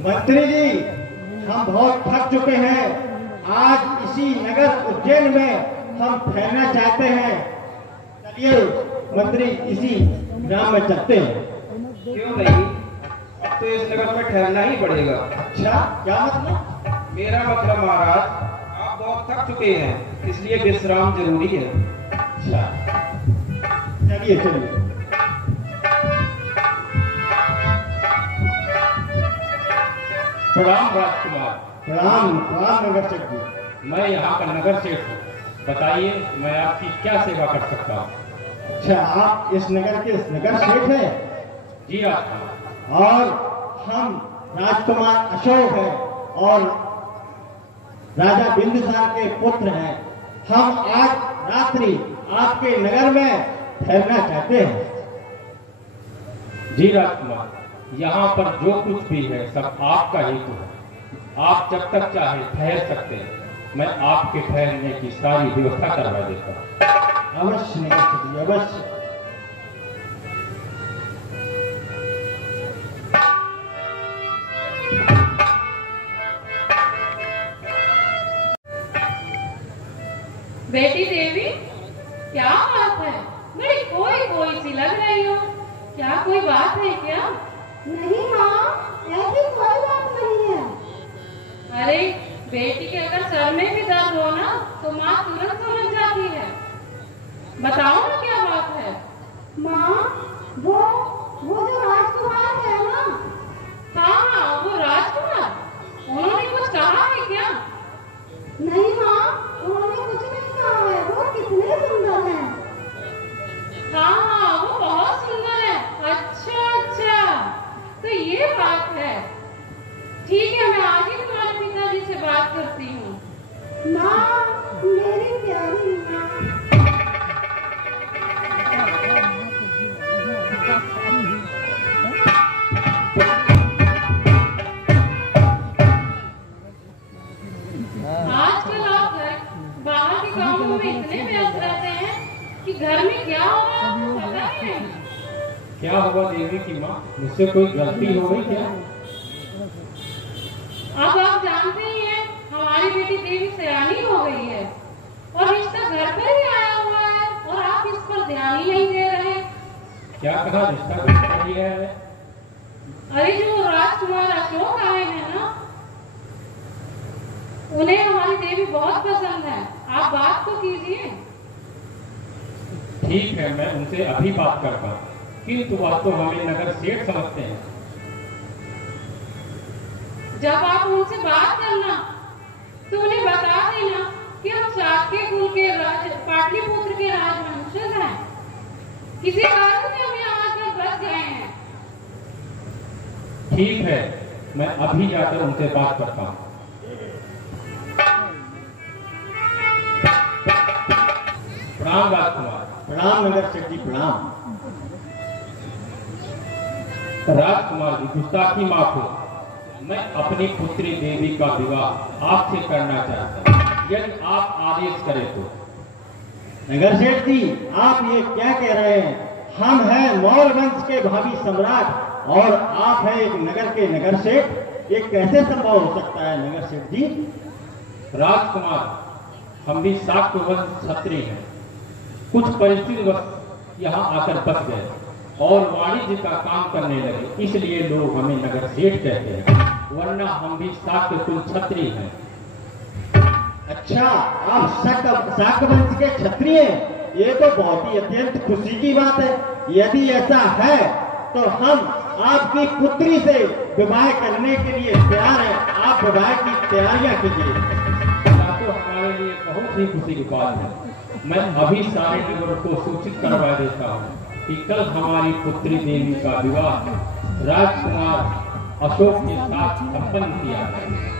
मंत्री जी, हम बहुत थक चुके हैं। आज इसी नगर उज्जैन में हम ठहरना चाहते हैं। चलिए मंत्री, इसी ग्राम में चलते हैं। क्यों नहीं, अब तो इस नगर में ठहरना ही पड़ेगा। अच्छा, क्या मतलब? मेरा मतलब महाराज, आप बहुत थक चुके हैं, इसलिए विश्राम जरूरी है। अच्छा, चलिए चलिए। प्रणाम राजकुमार। प्रणाम प्रणाम नगर सेठ जी। मैं यहाँ का नगर सेठ हूँ, बताइए मैं आपकी क्या सेवा कर सकता हूँ? अच्छा, आप इस नगर के नगर सेठ हैं? जी राजकुमार। और हम राजकुमार अशोक हैं और राजा बिंदुसार के पुत्र हैं। हम आज रात्रि आपके नगर में ठहरना चाहते हैं। जी राजकुमार, यहाँ पर जो कुछ भी है सब आपका ही तो है। आप जब तक चाहे ठहर सकते हैं। मैं आपके ठहरने की सारी व्यवस्था करवा देता हूँ। अवश्य नगर सेठ जी, अवश्य। बेटी देवी, क्या बात है? बड़ी कोई कोई सी लग रही हो। क्या कोई बात है क्या? नहीं माँ, ऐसी कोई बात नहीं है। अरे बेटी के अगर सर में भी दर्द हो ना तो माँ तुरंत समझ जाती है। बताओ ना क्या बात है? माँ, वो जो राजकुमार है ना। हाँ हाँ, वो राजकुमार, उन्होंने कुछ कहा है क्या? नहीं माँ, उन्होंने कुछ नहीं कहा है। वो कितने सुंदर हैं। हाँ हाँ, वो बहुत सुंदर है। अच्छा अच्छा, तो ये बात है। ठीक है, मैं आज ही तुम्हारे पिताजी से बात करती हूँ। माँ, मेरी प्यारी माँ। आजकल आप बाहर के कामों में इतने व्यस्त रहते हैं कि घर में क्या हो रहा है आपको पता ही नहीं। क्या हुआ देवी की माँ, मुझसे कोई गलती हो गई क्या? अब आप जानते ही हैं, हमारी बेटी देवी सयानी हो गई है और रिश्ता घर पर ही आया हुआ है और आप इस पर ध्यान ही नहीं दे रहे। क्या कहा, रिश्ता कर दिया है? अरे जो राजकुमार अशोक आए हैं ना, उन्हें हमारी देवी बहुत पसंद है। आप बात तो कीजिए। ठीक है, मैं उनसे अभी बात करता हूँ, किंतु आप तो हमें नगर सेठ समझते हैं। जब आप उनसे बात करना तो उन्हें बता देना कि हम शाक्य कुल के पाटलिपुत्र के राजवंशज हैं। किसी कारण से हम यहाँ आकर बस गए हैं। ठीक है, मैं अभी जाकर उनसे बात करता हूँ। प्रणाम राजकुमार। प्रणाम नगर सेठ जी, प्रणाम। राजकुमार जी, गुस्ताखी माफ हो। मैं अपनी पुत्री देवी का विवाह आपसे करना चाहता हूँ, यदि आप आदेश करें तो। नगर सेठ जी, आप ये क्या कह रहे हैं? हम हैं मौर्य वंश के भावी सम्राट और आप हैं एक नगर के नगर सेठ। ये कैसे संभव हो सकता है नगर सेठ जी? राजकुमार, हम भी शाक्य वंश क्षत्रिय हैं। कुछ परिस्थितिवश यहाँ आकर बस गए और वाणिज्य का काम करने लगे, इसलिए लोग हमें नगर सेठ कहते हैं, वरना हम भी शाक्य कुल क्षत्रिय हैं। अच्छा, आप शाक्य वंश के क्षत्रिय हैं? ये तो बहुत ही अत्यंत खुशी की बात है। यदि ऐसा है तो हम आपकी पुत्री से विवाह करने के लिए तैयार हैं। आप विवाह की तैयारियां कीजिए। तो हमारे लिए बहुत ही खुशी की बात है। मैं अभी सारे नगर को सूचित करवा देता हूँ कि कल हमारी पुत्री देवी का विवाह राजकुमार अशोक के साथ संपन्न किया जाए।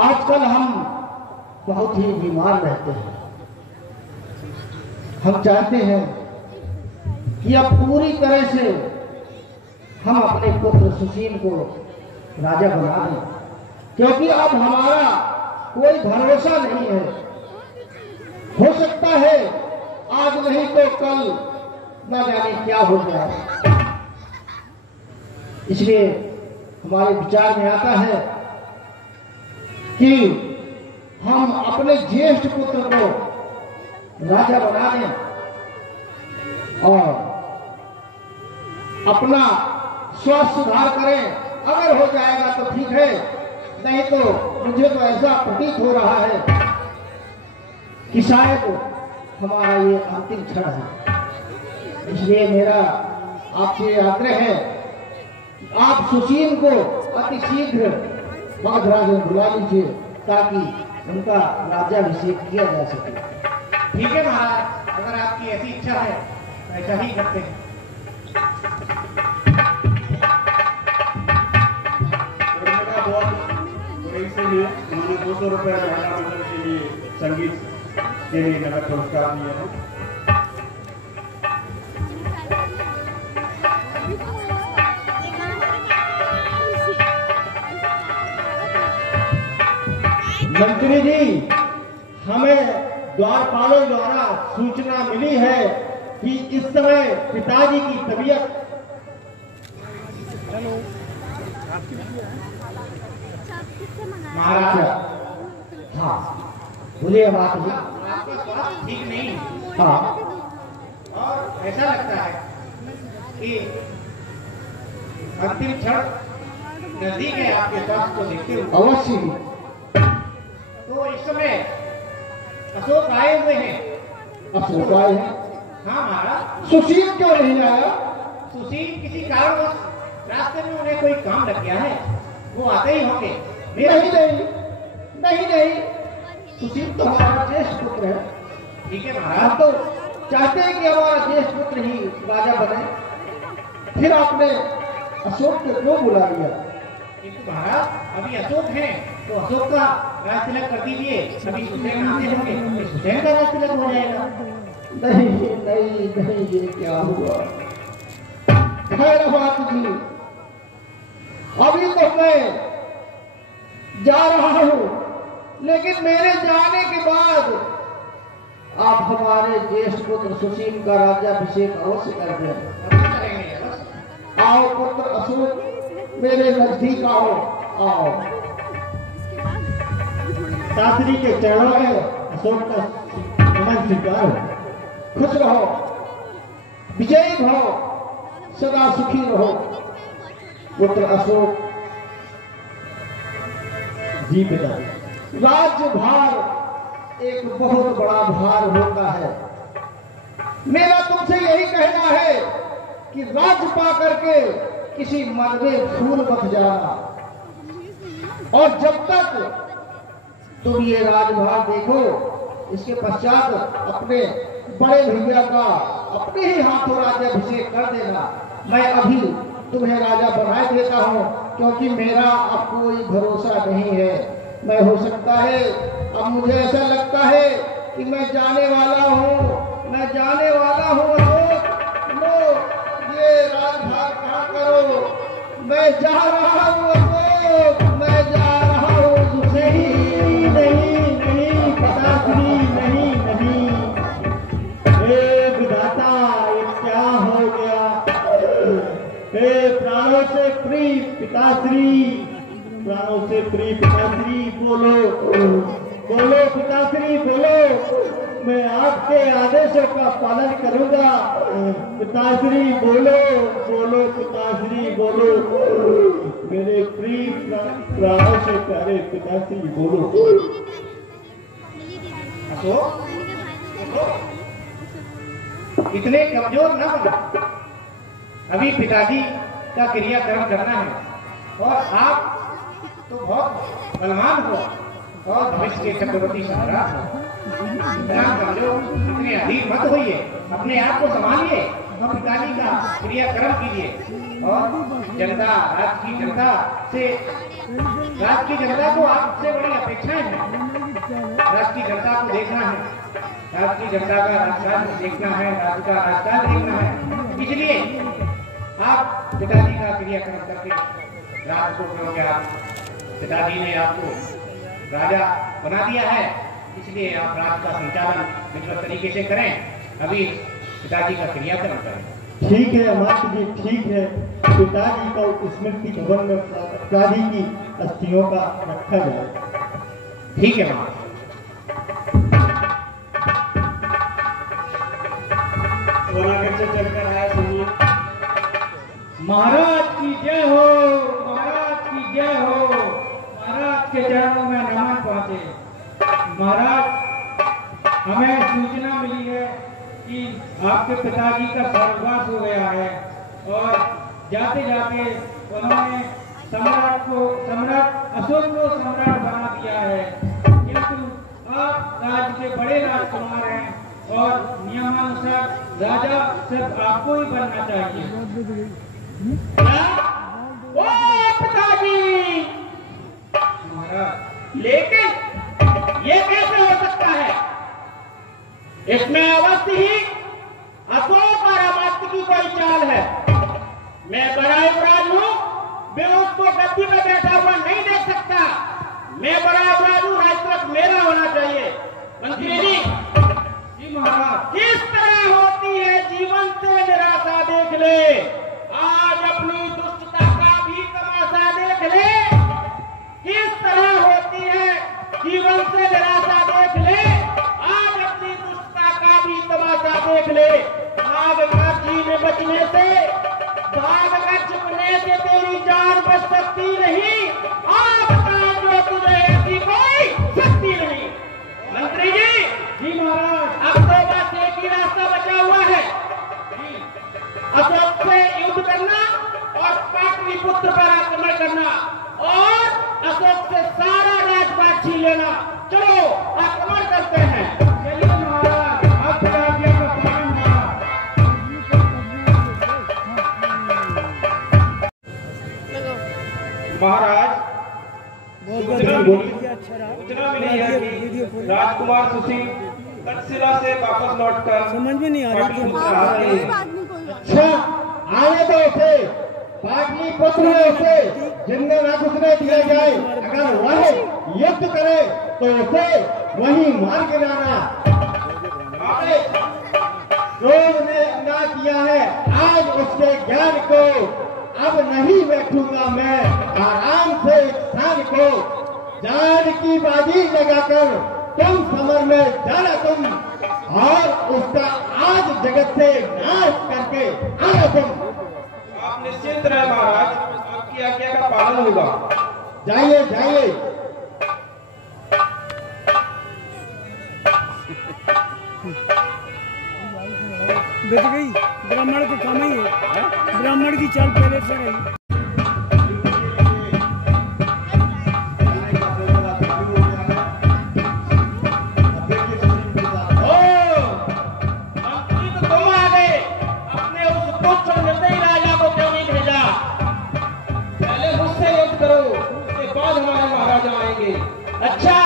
आजकल हम बहुत ही बीमार रहते हैं। हम चाहते हैं कि अब पूरी तरह से हम अपने पुत्र सुशील को राजा बना दें, क्योंकि अब हमारा कोई भरोसा नहीं है। हो सकता है आज नहीं तो कल न जाने क्या हो जाए। इसलिए हमारे विचार में आता है कि हम अपने ज्येष्ठ पुत्र को राजा बना दें और अपना स्वास्थ्य सुधार करें। अगर हो जाएगा तो ठीक है, नहीं तो मुझे तो ऐसा प्रतीत हो रहा है कि शायद हमारा ये अंतिम क्षण है। इसलिए मेरा आपसे आग्रह है कि आप सुशील को अति शीघ्र बाघराज में बुला लीजिए ताकि उनका राज्याभिषेक किया जा सके। ठीक है महाराज, अगर आपकी ऐसी इच्छा है तो ऐसा ही करते हैं। 200 रुपये महिला मंडल के लिए संगीत के लिए नगद पुरस्कार दिए हैं। मंत्री जी, हमें द्वारपालों द्वारा सूचना मिली है कि इस समय पिताजी की तबीयत महाराज, हाँ बोलिए बात जी। आपका स्वास्थ्य ठीक नहीं है हाँ, और ऐसा लगता है कि अंतिम क्षण नजदीक है आपके स्वास्थ्य को देखते हुए। अवश्य ही। तो इस समय अशोक आए हुए हैं। अशोक आए हैं? हाँ महाराज। सुशील क्यों नहीं आया? सुशील किसी कारणवश रास्ते में उन्हें कोई काम लग गया है, वो आते ही होंगे। नहीं नहीं नहीं नहीं, सुशील तो हमारा ज्येष्ठ पुत्र है। ठीक है हम महाराज। तो चाहते हैं कि हमारा ज्येष्ठ पुत्र ही राजा बने, फिर आपने अशोक को क्यों बुला लिया? किंतु महाराज अभी अशोक हैं तो अशोक का राज तिलक कर दीजिए, अभी सुसैन आते होंगे तो सुसैन का राज तिलक हो जाएगा। नहीं नहीं नहीं, ये क्या हुआ? खैर बात जी, अभी तो मैं जा रहा हूं, लेकिन मेरे जाने के बाद आप हमारे ज्येष्ठ पुत्र सुशील का राज्याभिषेक अवश्य कर दें। अभी करेंगे अवश्य। आओ पुत्र अशोक, मेरे नजदीक आओ। आओ, शास्त्री के चरणों में अशोक का नमन स्वीकार हो। खुश रहो, विजयी भव, सदा सुखी रहो पुत्र अशोक जी। पिता, राज्य भार एक बहुत बड़ा भार होता है। मेरा तुमसे यही कहना है कि राज्य पा करके किसी मन में फूल मत जाना, और जब तक तुम ये राजभार देखो, इसके पश्चात अपने बड़े भैया का अपने ही हाथों राज्याभिषेक कर देना। मैं अभी तुम्हें राजा बना देता हूँ, क्योंकि मेरा अब कोई भरोसा नहीं है। मैं हो सकता है, अब मुझे ऐसा लगता है कि मैं जाने वाला हूँ, मैं जाने वाला हूँ। लो ये राजभार कहाँ करो, मैं जा रहा हूँ अशोक, मैं जा रहा हूँ। नहीं नहीं नहीं पिताश्री, नहीं नहीं, हे विधाता, ये क्या हो गया? हे प्राणों से प्रिय पिताश्री, प्राणों से प्रिय पिताश्री, बोलो बोलो पिताश्री, बोलो। मैं आपके आदेशों का पालन करूंगा। पिताश्री बोलो बोलो, पिताश्री बोलो, मेरे प्रिय प्राणों से प्यारे पिताश्री बोलो। अशोक इतने कमजोर न बनो, अभी पिताजी का क्रियाक्रम करना है, और आप तो बहुत बलवान हो और भविष्य के चक्रवर्ती सम्राट हो। इतना कमजोर, इतने अधीर मत होइए, अपने आप को संभालिए और पिताजी का क्रियाक्रम कीजिए। और जनता, राज की जनता को आपसे बड़ी अपेक्षाएं हैं। राज की जनता को देखना है, राज की जनता का राजकाज देखना है, राज्य का राजकाज देखना है। इसलिए आप पिताजी का क्रियाक्रम करके राज को करोगे। आप पिताजी ने आपको राजा बना दिया है, इसलिए आप राज का संचालन विधिवत तरीके से करें। अभी पिताजी का क्रियाक्रम करें। ठीक है अमात्य जी, ठीक है। पिताजी का स्मृति भवन में पिताजी की अस्थियों का रखा जाए। ठीक है महाराज। सोनागढ़ से चलकर आया सुनिए। महाराज की जय हो, महाराज की जय हो। महाराज के चरणों में नमन पहुंचे। महाराज, हमें सूचना मिली है कि आपके पिताजी का स्वर्गवास हो गया है, और जाते जाते उन्होंने सम्राट अशोक को सम्राट बना दिया है। किंतु आप राज्य के बड़े राजकुमार हैं, और नियमानुसार राजा सिर्फ आपको ही बनना चाहिए। ओ पिताजी, महाराज, लेकिन इसमें अवश्य ही अशोक और अमात्य की कोई चाल है। मैं बड़ा अपराध हूं, मैं उसको गद्दी में बैठा हुआ नहीं देख सकता। मैं बड़ा अपराध हूं, राजपथ मेरा होना चाहिए। मंत्री जी महाराज, किस तरह होती है जीवन से निराशा देख ले। आज अपनी दुष्टता का भी तमाशा देख ले। किस तरह होती है जीवन से निराशा देख ले। आज अपनी दुष्टता का भी तमाशा देख ले। भाग में बचने से, भाग कर छुपने से तेरी जान बच सकती नहीं। आप बता जो तुझे ऐसी कोई शक्ति नहीं। मंत्री जी महाराज, अब तो बस एक ही रास्ता बचा हुआ है, अशोक से युद्ध करना और पाटलिपुत्र पर आक्रमण करना और अशोक से सारा राजपाट छीन लेना। चलो आक्रमण करते हैं। चलिए महाराज, आपकी आज्ञा का पालन महाराज। सूचना मिली है कि राजकुमार सुशील तक्षशिला से वापस लौटकर समझ में नहीं आ रहा। अच्छा, आने दो उसे, पाटलिपुत्र में उसे जिंदा ना घुसने दिया जाए। अगर वह युद्ध करे तो उसे वहीं मार गिराना। जो ने ना किया है, आज उसके ज्ञान को अब नहीं बैठूंगा मैं। आराम से स्थान को जान की बाजी लगाकर तुम समर में जाना तुम, और उसका आज जगत से नाश करके आना तुम। आप निश्चिंत रहे महाराज, आपकी आज्ञा का पालन होगा। जाइए जाइए। बच गई, ब्राह्मण को काम ही है, ब्राह्मण की चाल पहले से रही। अच्छा,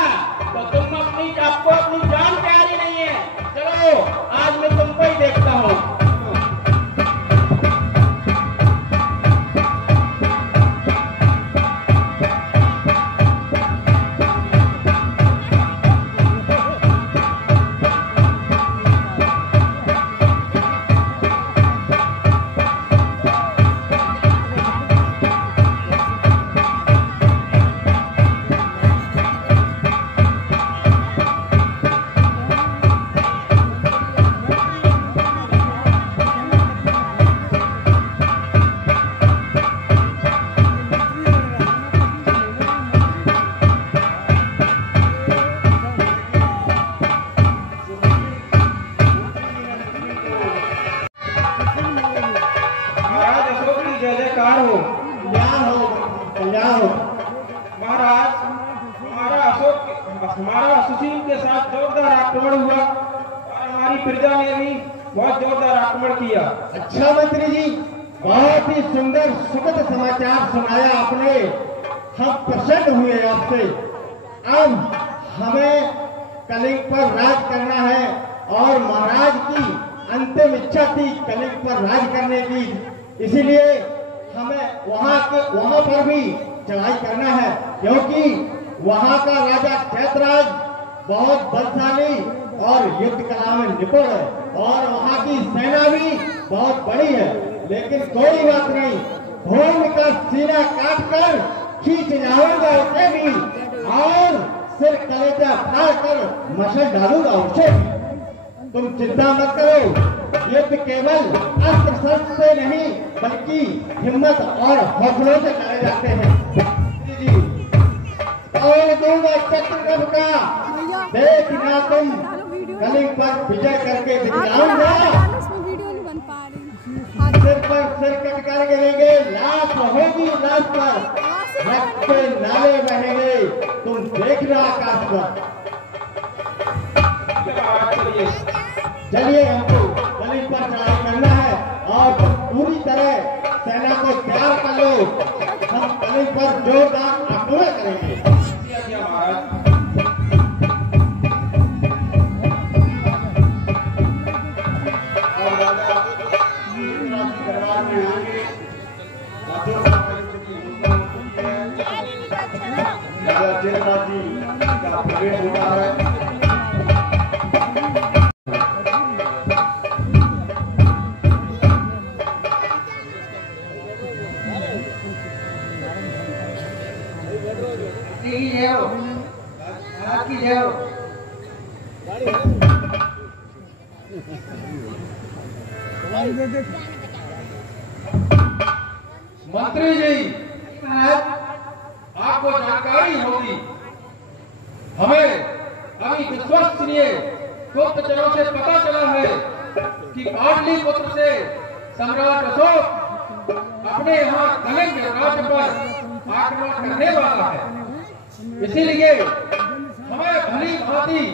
तो तुम आपको अपनी जान प्यारी नहीं है। चलो आज मैं तुमको ही देखता हूँ। हमारा सुशील के साथ जोरदार आक्रमण हुआ और हमारी प्रजा ने भी बहुत जोरदार आक्रमण किया। अच्छा मंत्री जी, बहुत ही सुंदर सुखद समाचार सुनाया आपने। हम प्रसन्न हुए आपसे। अब हमें कलिंग पर राज करना है और महाराज की अंतिम इच्छा थी कलिंग पर राज करने की। इसीलिए हमें वहां पर भी चढ़ाई करना है, क्योंकि वहां का राजा चैतराज बहुत बलशाली और युद्ध कला में निपुण है और वहां की सेना भी बहुत बड़ी है। लेकिन कोई बात नहीं, भूमि का सीना काट कर खींच जाऊंगा उसे भी और सिर कलेजा फाड़ कर मसल डालूंगा उसे भी। तुम चिंता मत करो, युद्ध केवल अस्त्र शस्त्र से नहीं बल्कि हिम्मत और हौसलों से लड़े जाते हैं। और दूंगा चक्रगढ़ का देखना तुम, कलिंग पर विजय करके दिखाऊंगा। सिर पर सिर कट कर गिरेंगे, लाश होगी लाश पर, रक्त के नाले बहेंगे, तुम देखना आकाश पर। चलिए हमको कलिंग पर चढ़ाई करना है और पूरी तरह सेना को तैयार कर लो। हम कलिंग पर जोरदार आक्रमण करेंगे। मंत्री जी, आपको जानकारी होगी, हमें अभी विश्वसनीय गुप्तचरों से पता चला है कि पाटलिपुत्र से सम्राट अशोक अपने यहाँ कलिंग राज्य पर आक्रमण करने वाला है। इसीलिए हमें भली भांति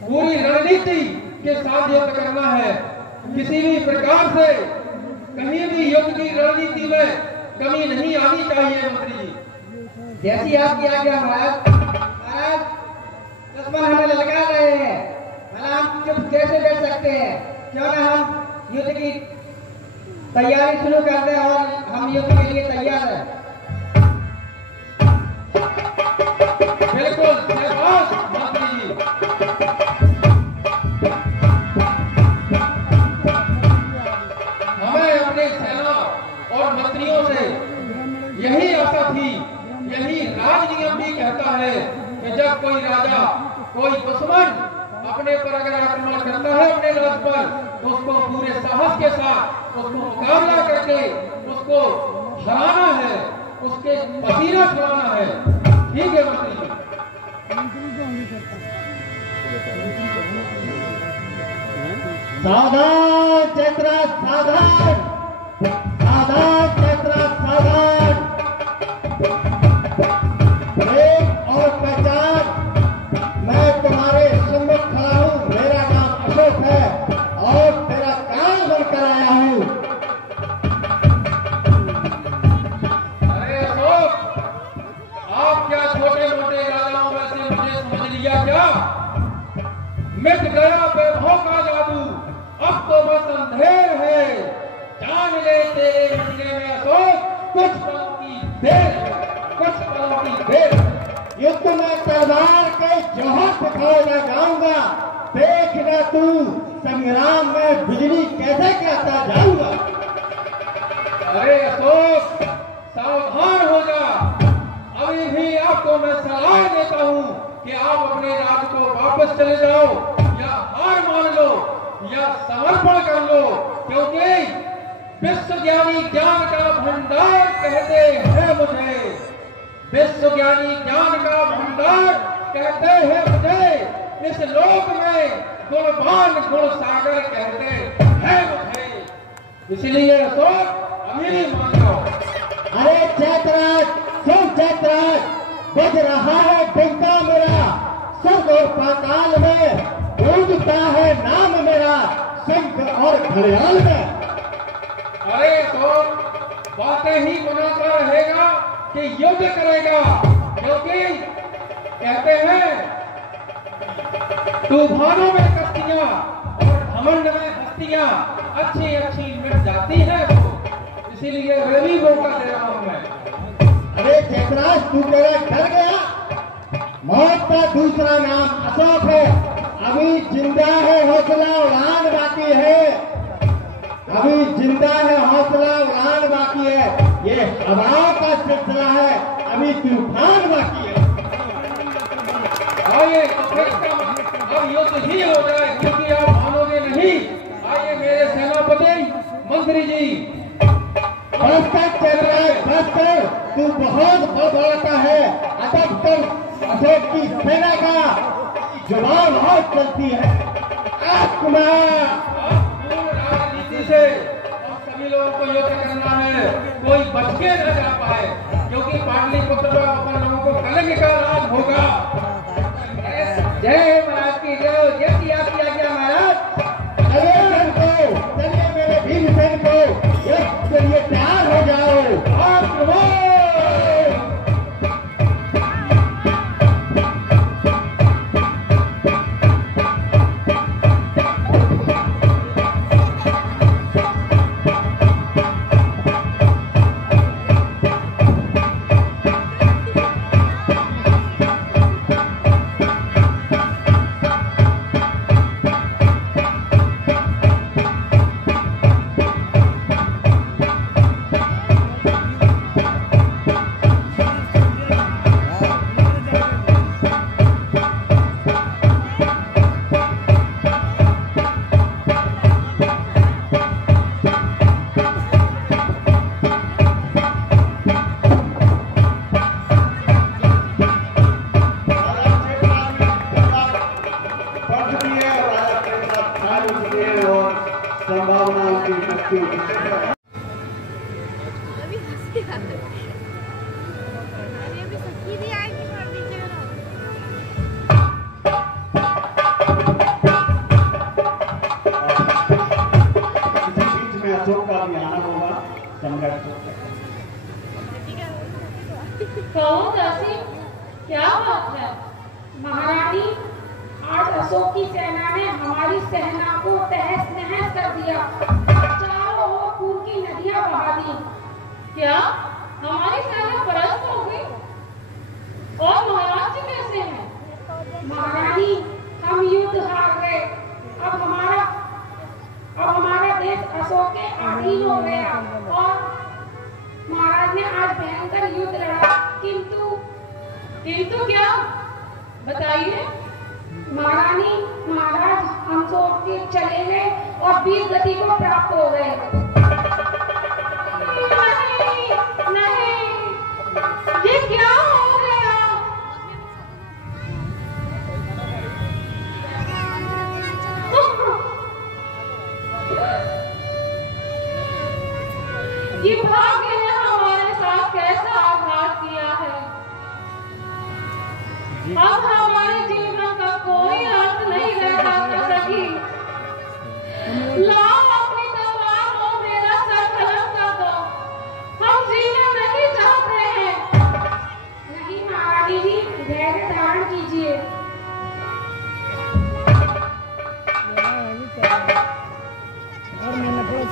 पूरी रणनीति के साथ युद्ध करना है। किसी भी प्रकार से कहीं भी युद्ध की रणनीति में कमी नहीं आनी चाहिए। मंत्री जी, जैसी आपकी आज्ञा महाराज। महाराज, दुश्मन हमें ललकार रहे हैं, भला हम चुप कैसे बैठ सकते हैं? क्यों ना हम युद्ध की तैयारी शुरू कर दें और हम युद्ध के लिए तैयार हैं। बिल्कुल शाबाश मंत्री जी। हमें अपने सेना और मंत्रियों से यही आशा थी, यही राज नियम भी कहता है कि जब कोई राजा, कोई दुश्मन अपने पर अगर आक्रमण करता है अपने राज पर, तो उसको पूरे साहस के साथ उसको मुकाबला करके उसको हराना है, उसके पसीना छुड़ाना है। ठीक है मंत्री जी। सावधान चैत्रा, सावधान, सावधान चैत्रा, सावधान। देख और पहचान, मैं तुम्हारे सम्मुख खड़ा हूँ। मेरा नाम अशोक है और तेरा काल बनकर आया हूँ। अरे अशोक, आप क्या छोटे मोटे राजाओं में से मुझे समझ लिया क्या? मिट गया वैभव का जादू, अब तो बस अंधेर है। जान ले तेरे मिटने में अशोक कुछ पलों की देर है, कुछ पलों की देर है। युद्ध में तलवार के जौहर दिखाए लगाऊंगा। देखना तू संग्राम में बिजली कैसे गिराता जाऊंगा। अरे अशोक, सावधान हो जा। अभी भी आपको मैं सलाह देता हूँ कि आप अपने राज्य को वापस चले जाओ, या हार मान लो या समर्पण कर लो, क्योंकि विश्व ज्ञानी ज्ञान का भंडार कहते हैं मुझे। विश्व ज्ञानी ज्ञान का भंडार कहते हैं मुझे। इस लोक में गुणवान गुण सागर कहते हैं मुझे। इसलिए अशोक अभी मान लो। अरे चैतराज, सुन चैतराज, बज रहा है डंका मेरा। स्वर्ग और पाताल में गूंजता है नाम मेरा, शंख और घड़ियाल में। अरे अशोक, बातें ही बनाता रहेगा कि युद्ध करेगा, क्योंकि कहते हैं तूफानों में कश्तियां और घमंड में हस्तियां अच्छी अच्छी मिट जाती हैं। तो इसीलिए रवि मौका दे रहा हूं मैं। अरे चैतराज, तू मेरा डर गया? मौत का दूसरा नाम अशोक है। अभी जिंदा है, हौसला उड़ान बाकी है। अभी जिंदा है, हौसला उड़ान बाकी है। ये हवाओं का सिलसिला है, अभी तूफान बाकी है। आइए अब युद्ध ही हो जाए, क्योंकि आप मानोगे नहीं। आइए मेरे सेनापति मंत्री जी। बस कर चैतराज, बस कर। तू बहुत बड़बड़ाता है। अदब कर। अशोक की सेना का जुबान बहुत चलती है। राजनीति से हम सभी लोगों को युद्ध करना है, कोई बच के न जा पाए, क्योंकि पाटलिपुत्र पर अपन लोगों को कलंक का राज होगा। जय महाराज की जय। जैसी आपकी आज्ञा महाराज। चलिए मेरे भीमसेन को युद्ध के लिए तैयार हो जाओ। आक्रमण! चालू स्नेह और संभावनाओं की शक्ति अभी हंसी आ रही है। अभी सखी भी आएगी और भी कह रहा हूँ। इसी बीच में अशोक का भी आना होगा संघर्ष। कहो दासी, क्या बात है? महारानी, आज अशोक की सेना ने हमारी सेना को तहस नहस कर दिया। चारों ओर खून की नदियां बहा दी। क्या हमारी सेना परास्त हो गई? और महाराज जी कैसे हैं? महारानी, हम युद्ध हार गए। अब हमारा देश अशोक के अधीन हो गया और महाराज ने आज भयंकर युद्ध लड़ा। किंतु क्या? बताइए। महारानी, महाराज हम अशोक के चले गए और वीर गति को प्राप्त हो गए। नहीं, ये क्या हो गया? ये भाग्य ने हमारे साथ कैसा आघात किया है। अब हमारे जीवन का कोई अर्थ नहीं रह जाता सखी। लाओ अपनी तलवार और मेरा सर कलम कर दो। हम जीना नहीं चाहते हैं। नहीं महारानी जी, धैर्य धारण कीजिए। और मैंने थोड़ा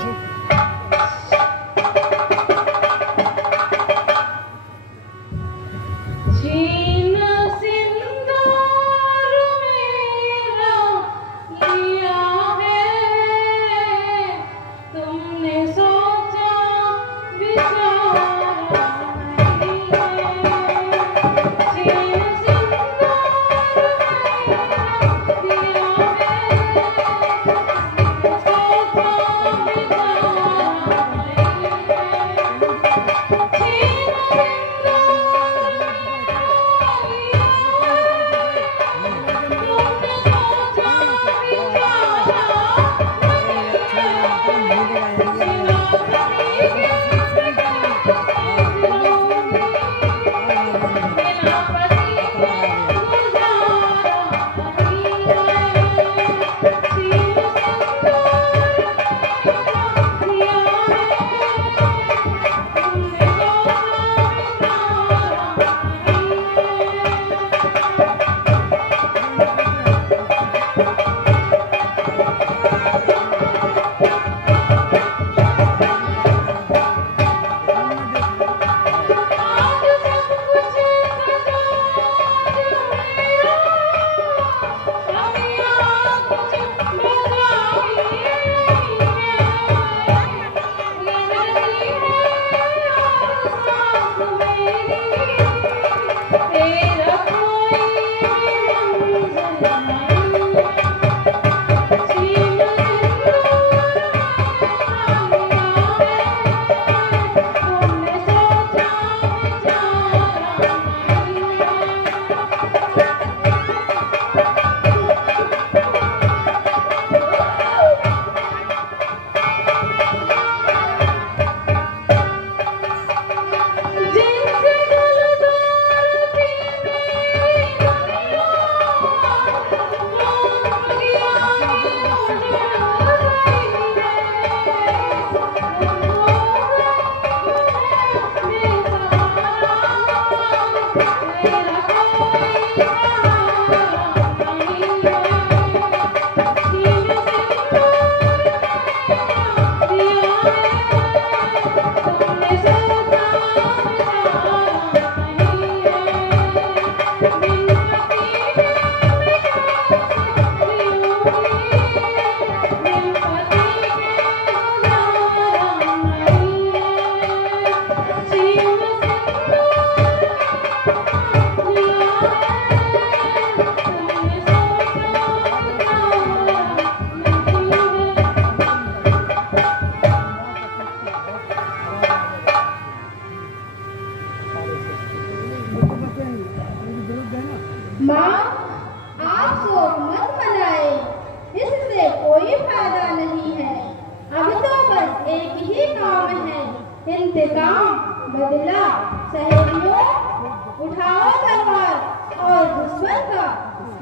कलम का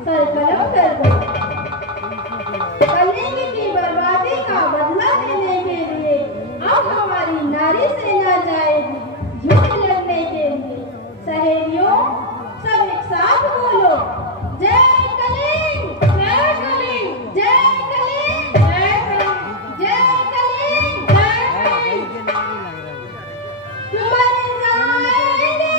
सर कलम कर दो। कलिंग की बर्बादी का बदला लेने के लिए अब हमारी नारी सेना जाएगी युद्ध लड़ने के लिए। सहेलियों, सब एक साथ बोलो, जय कलिंग, जय कलिंग, जय कलिंग, जय कलिंग, जय कलिंग, जय कलिंग। मर जाएंगे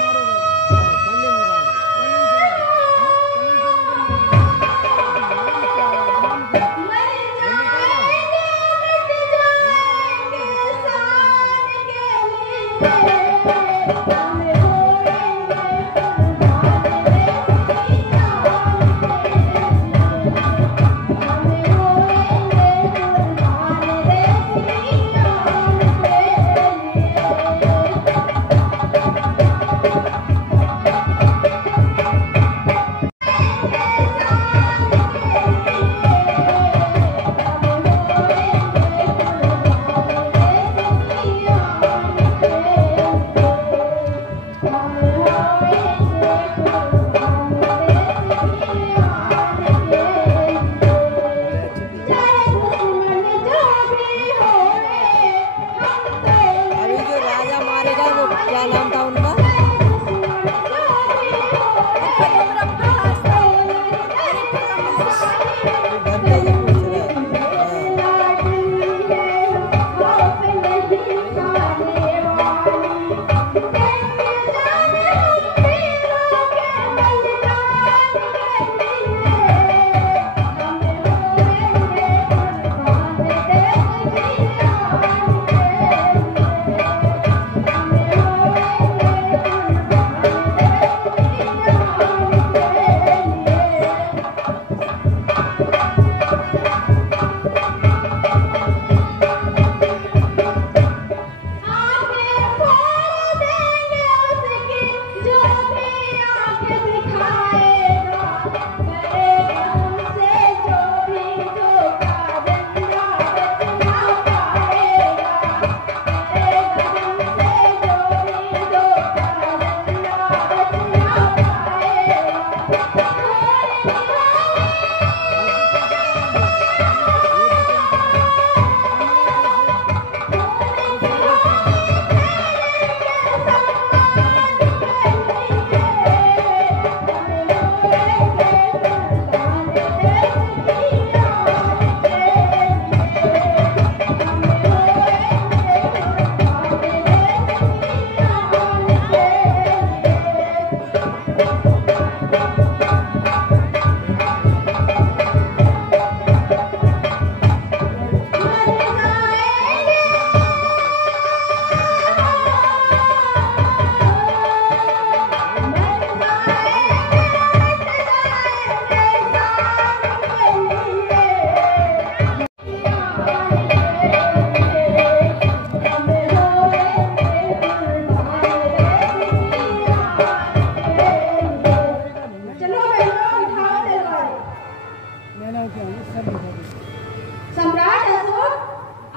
सम्राट अशोक,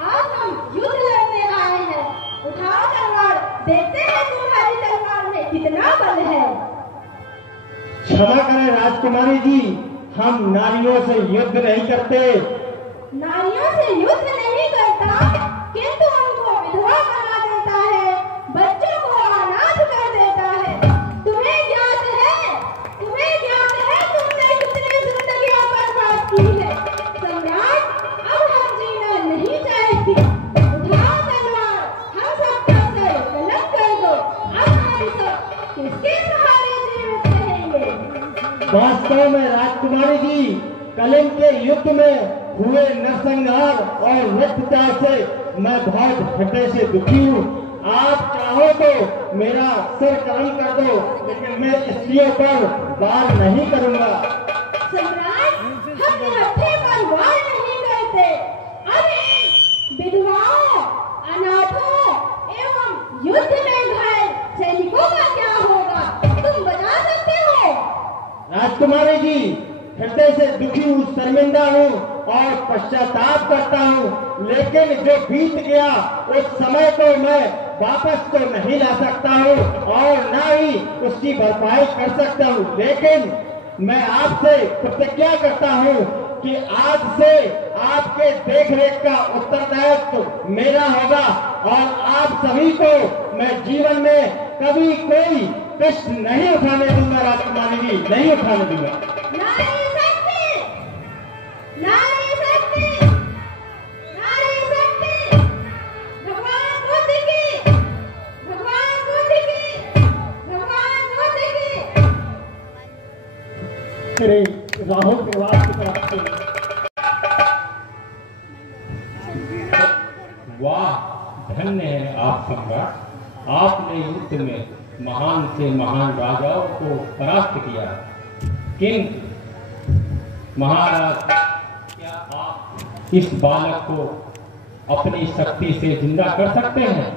आज हम युद्ध लड़ने आए हैं। उठाओ तलवार, देखते हैं तुम्हारी तलवार में कितना बल है। क्षमा करें राजकुमारी जी, हम नारियों से युद्ध नहीं करते। नारियों से युद्ध नहीं करता, किंतु उनको विधवा बना देता है, बच्चों को अनाथ कर देता है। तुम्हें ज्ञात है तुमने कितनी जिंदगियां बर्बाद की है। सम्राट, अब हम जीना नहीं चाहती। उठाओ तलवार, हम सबका सर कलम कर दो। अब हम सब किसके सहारे जीवित रहेंगे। वास्तव में राजकुमारी जी, कलिंग के युद्ध में हुए नरसंहार और रक्तचाप से मैं बहुत हृदय से दुखी हूँ। आप चाहो तो मेरा सर कलम कर दो, लेकिन मैं स्त्रियों पर वार नहीं करूंगा। सम्राट, हम निहत्थे पर वार नहीं करते। अरे विधवाओं, अनाथों एवं युद्ध में घायल सैनिकों का क्या होगा, तुम बता सकते हो। राजकुमारी जी, हृदय से दुखी हूँ, शर्मिंदा हूँ और पश्चाताप करता हूँ, लेकिन जो बीत गया उस समय को मैं वापस तो नहीं ला सकता हूँ और ना ही उसकी भरपाई कर सकता हूँ। लेकिन मैं आपसे प्रतिज्ञा करता हूं कि आज से आपके देखरेख का उत्तरदायित्व मेरा होगा और आप सभी को मैं जीवन में कभी कोई कष्ट नहीं उठाने दूंगा। राजकुमारी जी, नहीं उठाने दूंगा। नारी शक्ति, नारी शक्ति, नारी शक्ति, भगवान बुद्ध की, भगवान बुद्ध की, भगवान बुद्ध की। श्री राहुल प्रवास की तरफ से वाह, धन्य है आप सम्राट। आपने युद्ध में महान से महान राजाओं को परास्त किया। किंतु महाराज, क्या आप इस बालक को अपनी शक्ति से जिंदा कर सकते हैं?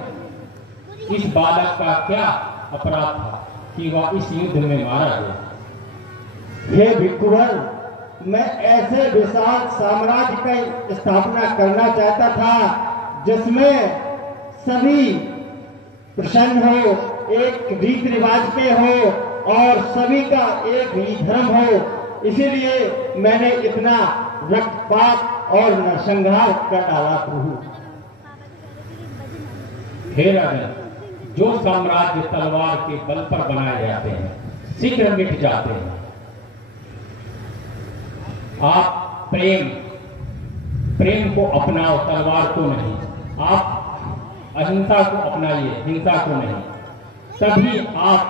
इस बालक का क्या अपराध था कि वह इस युद्ध में मारा गया? हे भिक्षुवर, मैं ऐसे विशाल साम्राज्य की स्थापना करना चाहता था जिसमें सभी प्रसन्न हो, एक रीति रिवाज पे हो और सभी का एक ही धर्म हो। इसीलिए मैंने इतना रक्तपात और नरसंहार कर डाला प्रभु। हे राजन, जो साम्राज्य तलवार के बल पर बनाए जाते हैं शीघ्र मिट जाते हैं। आप प्रेम को अपनाओ, तलवार को नहीं। आप अहिंसा को अपनाइए, हिंसा को नहीं। तभी आप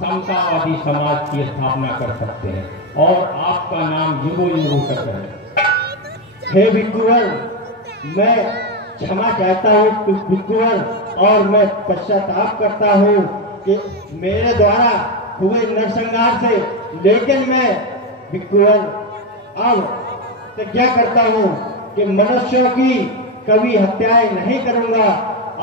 समतावादी समाज की स्थापना कर सकते हैं और आपका नाम युगों युगों तक रहे। हे भिक्षुवर, मैं क्षमा चाहता हूँ भिक्षुवर, और मैं पश्चाताप करता हूँ कि मेरे द्वारा हुए नरसंहार से। लेकिन मैं भिक्षुवर अब प्रतिज्ञा करता हूँ कि मनुष्यों की कभी हत्याएं नहीं करूंगा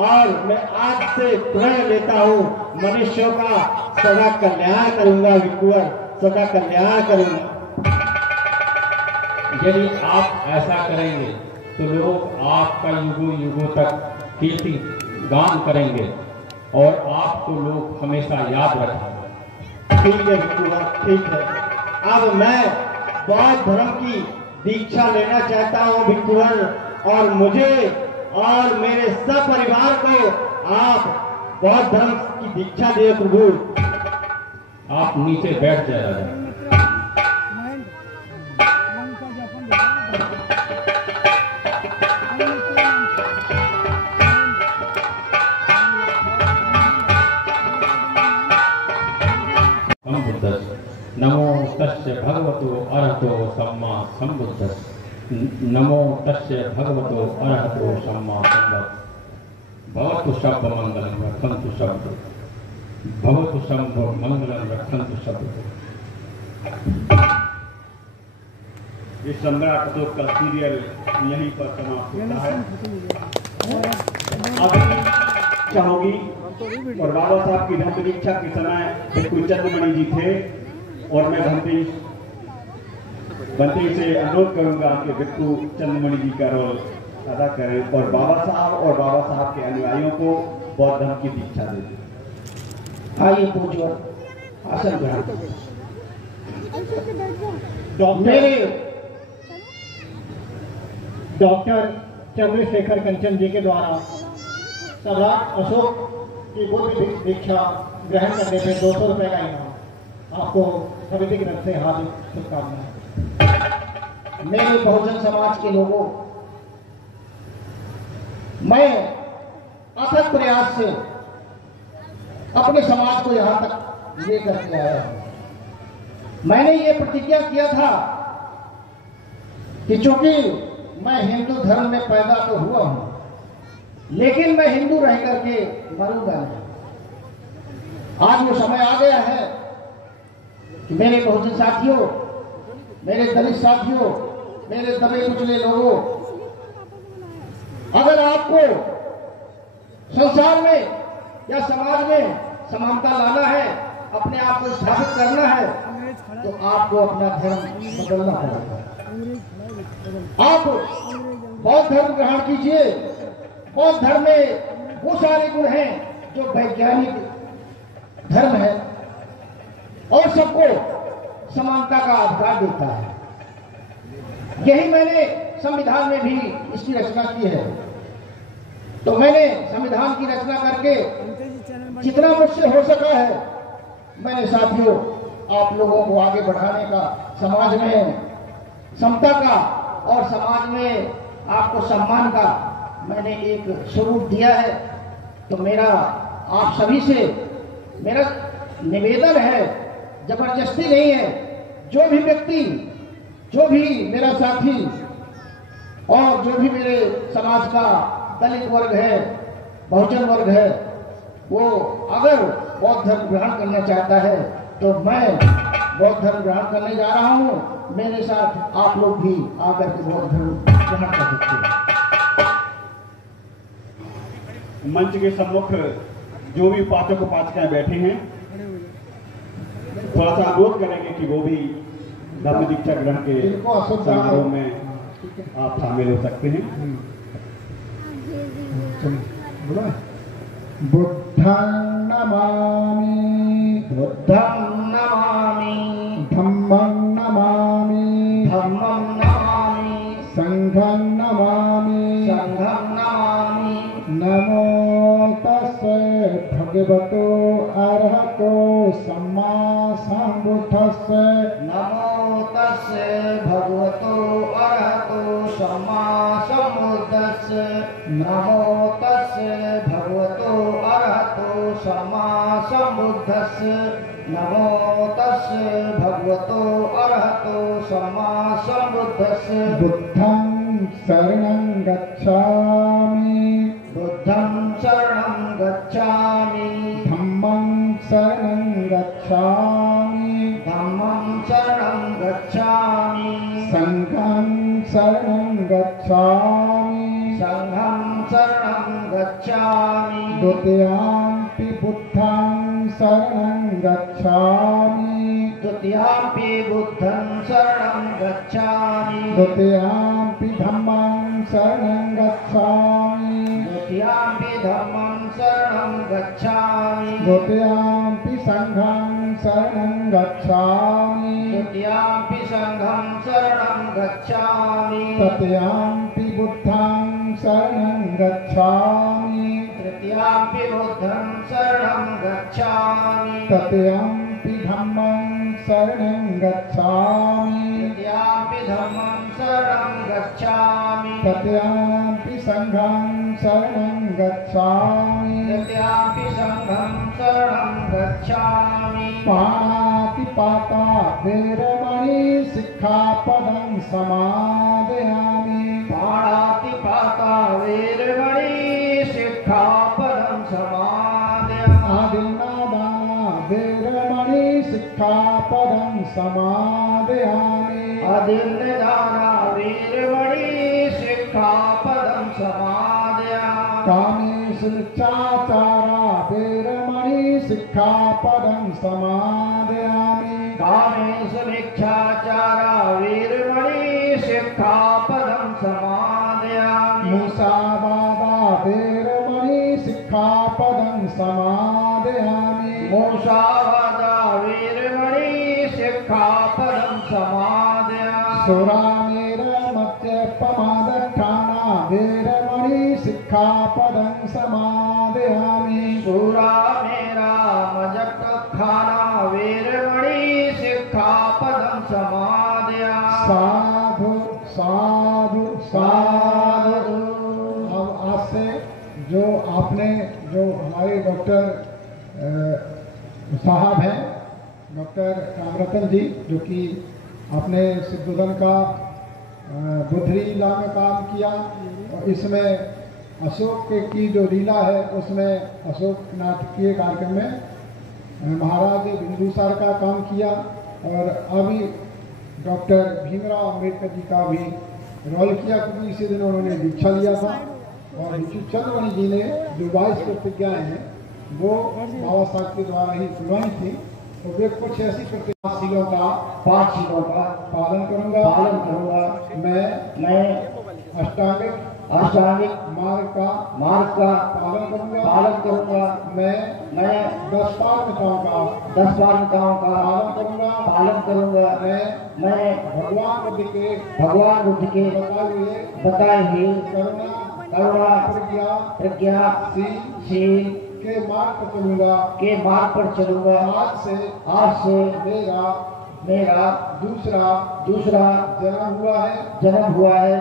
और मैं आज से प्रण लेता हूँ मनुष्यों का सदा कल्याण करूंगा। भिक्षुवर, सदा कल्याण करूंगा। यदि आप ऐसा करेंगे तो लोग आपका युगों युगों तक कीर्ति गान करेंगे और आपको लोग हमेशा याद रखेंगे। ठीक है भिक्षुवर, ठीक है। अब मैं बौद्ध धर्म की दीक्षा लेना चाहता हूँ भिक्षुवर, और मुझे और मेरे सब परिवार को आप बौद्ध धर्म की दीक्षा दे प्रभु। आप नीचे बैठ जाए राजा। नमो तस्य भगवतो अरहतो सम्मा सम्बुद्धस्स। नमो तस्य भगवतो अरहतो सम्मा सम्बुद्धस्स। भवतु शब्द मंगलम रक्षन्तु शब्द, भवतु शब्द मंगलम रक्षन्तु शब्द। इस सम्राट अशोक का सीरियल यहीं पर समाप्त होता है। अब चाहोगी और बाबा साहब की धर्म परीक्षा के समय कुछ चंद्रमणि जी थे और मैं बंटी से अनुरोध करूंगा कि बिट्टू चंद्रमणि जी का रोल अदा करें और बाबा साहब के अनुयायियों को बौद्ध धर्म की दीक्षा दें। आइए पूज्य आसन ग्रहण। डॉक्टर चंद्रशेखर कंचन जी के द्वारा सम्राट अशोक की बुद्ध दीक्षा ग्रहण करने पे 200 रुपए का इनाम। आपको समिति की तरफ से हार्दिक शुभकामनाएं। मेरे बहुजन समाज के लोगों, मैं अथक प्रयास से अपने समाज को यहां तक लेकर के आया हूं। मैंने ये प्रतिज्ञा किया था कि चूंकि मैं हिंदू धर्म में पैदा तो हुआ हूं, लेकिन मैं हिंदू रह करके मरूंगा नहीं। आज वो समय आ गया है कि मेरे बहुजन साथियों, मेरे दलित साथियों, मेरे दबे कुचले लोगों, अगर आपको संसार में या समाज में समानता लाना है, अपने आप को स्थापित करना है, तो आपको अपना धर्म बदलना पड़ेगा। आप बौद्ध धर्म ग्रहण कीजिए। बौद्ध धर्म में वो सारे गुण हैं जो वैज्ञानिक धर्म है और सबको समानता का अधिकार देता है। यही मैंने संविधान में भी इसकी रचना की है। तो मैंने संविधान की रचना करके जितना मुझसे हो सका है मैंने साथियों आप लोगों को आगे बढ़ाने का, समाज में समता का और समाज में आपको सम्मान का मैंने एक स्वरूप दिया है। तो मेरा आप सभी से मेरा निवेदन है, जबरदस्ती नहीं है, जो भी व्यक्ति, जो भी मेरा साथी और जो भी मेरे समाज का दलित वर्ग है, बहुजन वर्ग है, वो अगर बौद्ध धर्म ग्रहण करना चाहता है तो मैं बौद्ध धर्म ग्रहण करने जा रहा हूँ। मेरे साथ आप लोग भी आकर के बौद्ध धर्म ग्रहण कर सकते हैं। मंच के सम्मुख जो भी पाठक उपासिकाएं बैठे हैं, थोड़ा सा अनुरोध करेंगे कि वो भी धर्म दीक्षा ग्रहण के समारोह में आप शामिल हो सकते हैं। बुद्धं नमामि, बुद्धं नमामि, धम्मं नमामि, धम्मं नमामि, संघं नमामि, संघं नमामि। नमो तस्से भगवतो अरहतो सम्मा सम्बुद्धस्से, नमो तस्से भगवतो अरहतो सम्मा सम्बुद्धस्से, नमो तस्से भगवतो अरहतो सम्मा सम्बुद्धस्से, नमो तस्से भगवतो अरहतो सम्मा सम्बुद्धस्से। बुद्धं शरणं गच्छामि, बुद्धं शरणं गच्छामि, धम्मं शरणं गच्छामि, धम्मं शरणं गच्छामि, संघं शरणं गच्छामि, संघं शरणं गच्छामि। द्वितीयाम्पि बुद्धं शरणं गच्छामि, द्वितीयाम्पि बुद्धं शरणं गच्छामि, द्वितीयाम्पि धम्मं शरणं गच्छामि, द्वितीयाम्पि धम्मं शरणं गच्छामि, द्वितीयाम्पि संघं शरणं गच्छामि, द्वितीयाम्पि संघं शरणं गच्छामि, तृतीयाम्पि बुद्धं शरणं गच्छामि, तृतीयाम्पि बुद्धं शरणं गच्छामि, तृतीयाम्पि धम्मं शरणं गच्छामि, तृतीयाम्पि धम्मं शरणं गच्छामि, तृतीयाम्पि संघं शरणं गच्छामि, तृतीयाम्पि संघं शरणं गच्छामि। पाणातिपाता वेरमणि सिक्खापदं समादयामि, पाणातिपाता वेरमणि सिक्खापदं समादयामि, आदिन्नादाना वेरमणि सिक्खापदं समादयामि, अदिन्नदाना वेरमणि सिक्खापदं समादयामि, कामेषुचाचारा वेरमणि सिक्खापदं समादयामि, कामेषु मिच्छाचारा वेरमणि सिक्खापदं समादयामि, मुसावादा वेरमणि सिक्खापदं समादयामि, मूषावादा वेरमणि सिक्खापदं समादयामि, सुरामेरमद्यपमादठाना वेरमणि सिक्खापदं समादयामि, सूरामेरा मजक्खाना वेरमणि सिक्खापदं समादयामि। साधु साधु साधु। अब आज से जो आपने जो हमारे डॉक्टर साहब हैं, डॉक्टर रामरतन जी, जो कि आपने सिद्धोधन का बुद्धरी लीला में काम किया और इसमें अशोक की जो लीला है उसमें अशोक नाटकीय कार्यक्रम में महाराज बिंदुसार का काम किया और अभी डॉक्टर भीमराव अम्बेडकर जी का भी रोल किया, क्योंकि इसी दिन उन्होंने दीक्षा लिया था। और भिक्षु चंद्रमणि जी ने जो 22 प्रतिज्ञाएं हैं वो बाबा साहब के द्वारा ही खुलवाई थी। तो वे कुछ ऐसी प्रतिज्ञा 5 शीलों का पालन करूंगा। मैं अष्टांगिक मार्ग का पालन करूंगा। मैं 10 पारमिताओं का पालन करूंगा। मैं भगवान बुद्ध के बताए हुए करुणा प्रज्ञा शील के मार्ग पर चलूंगा। आज से मेरा दूसरा जन्म हुआ है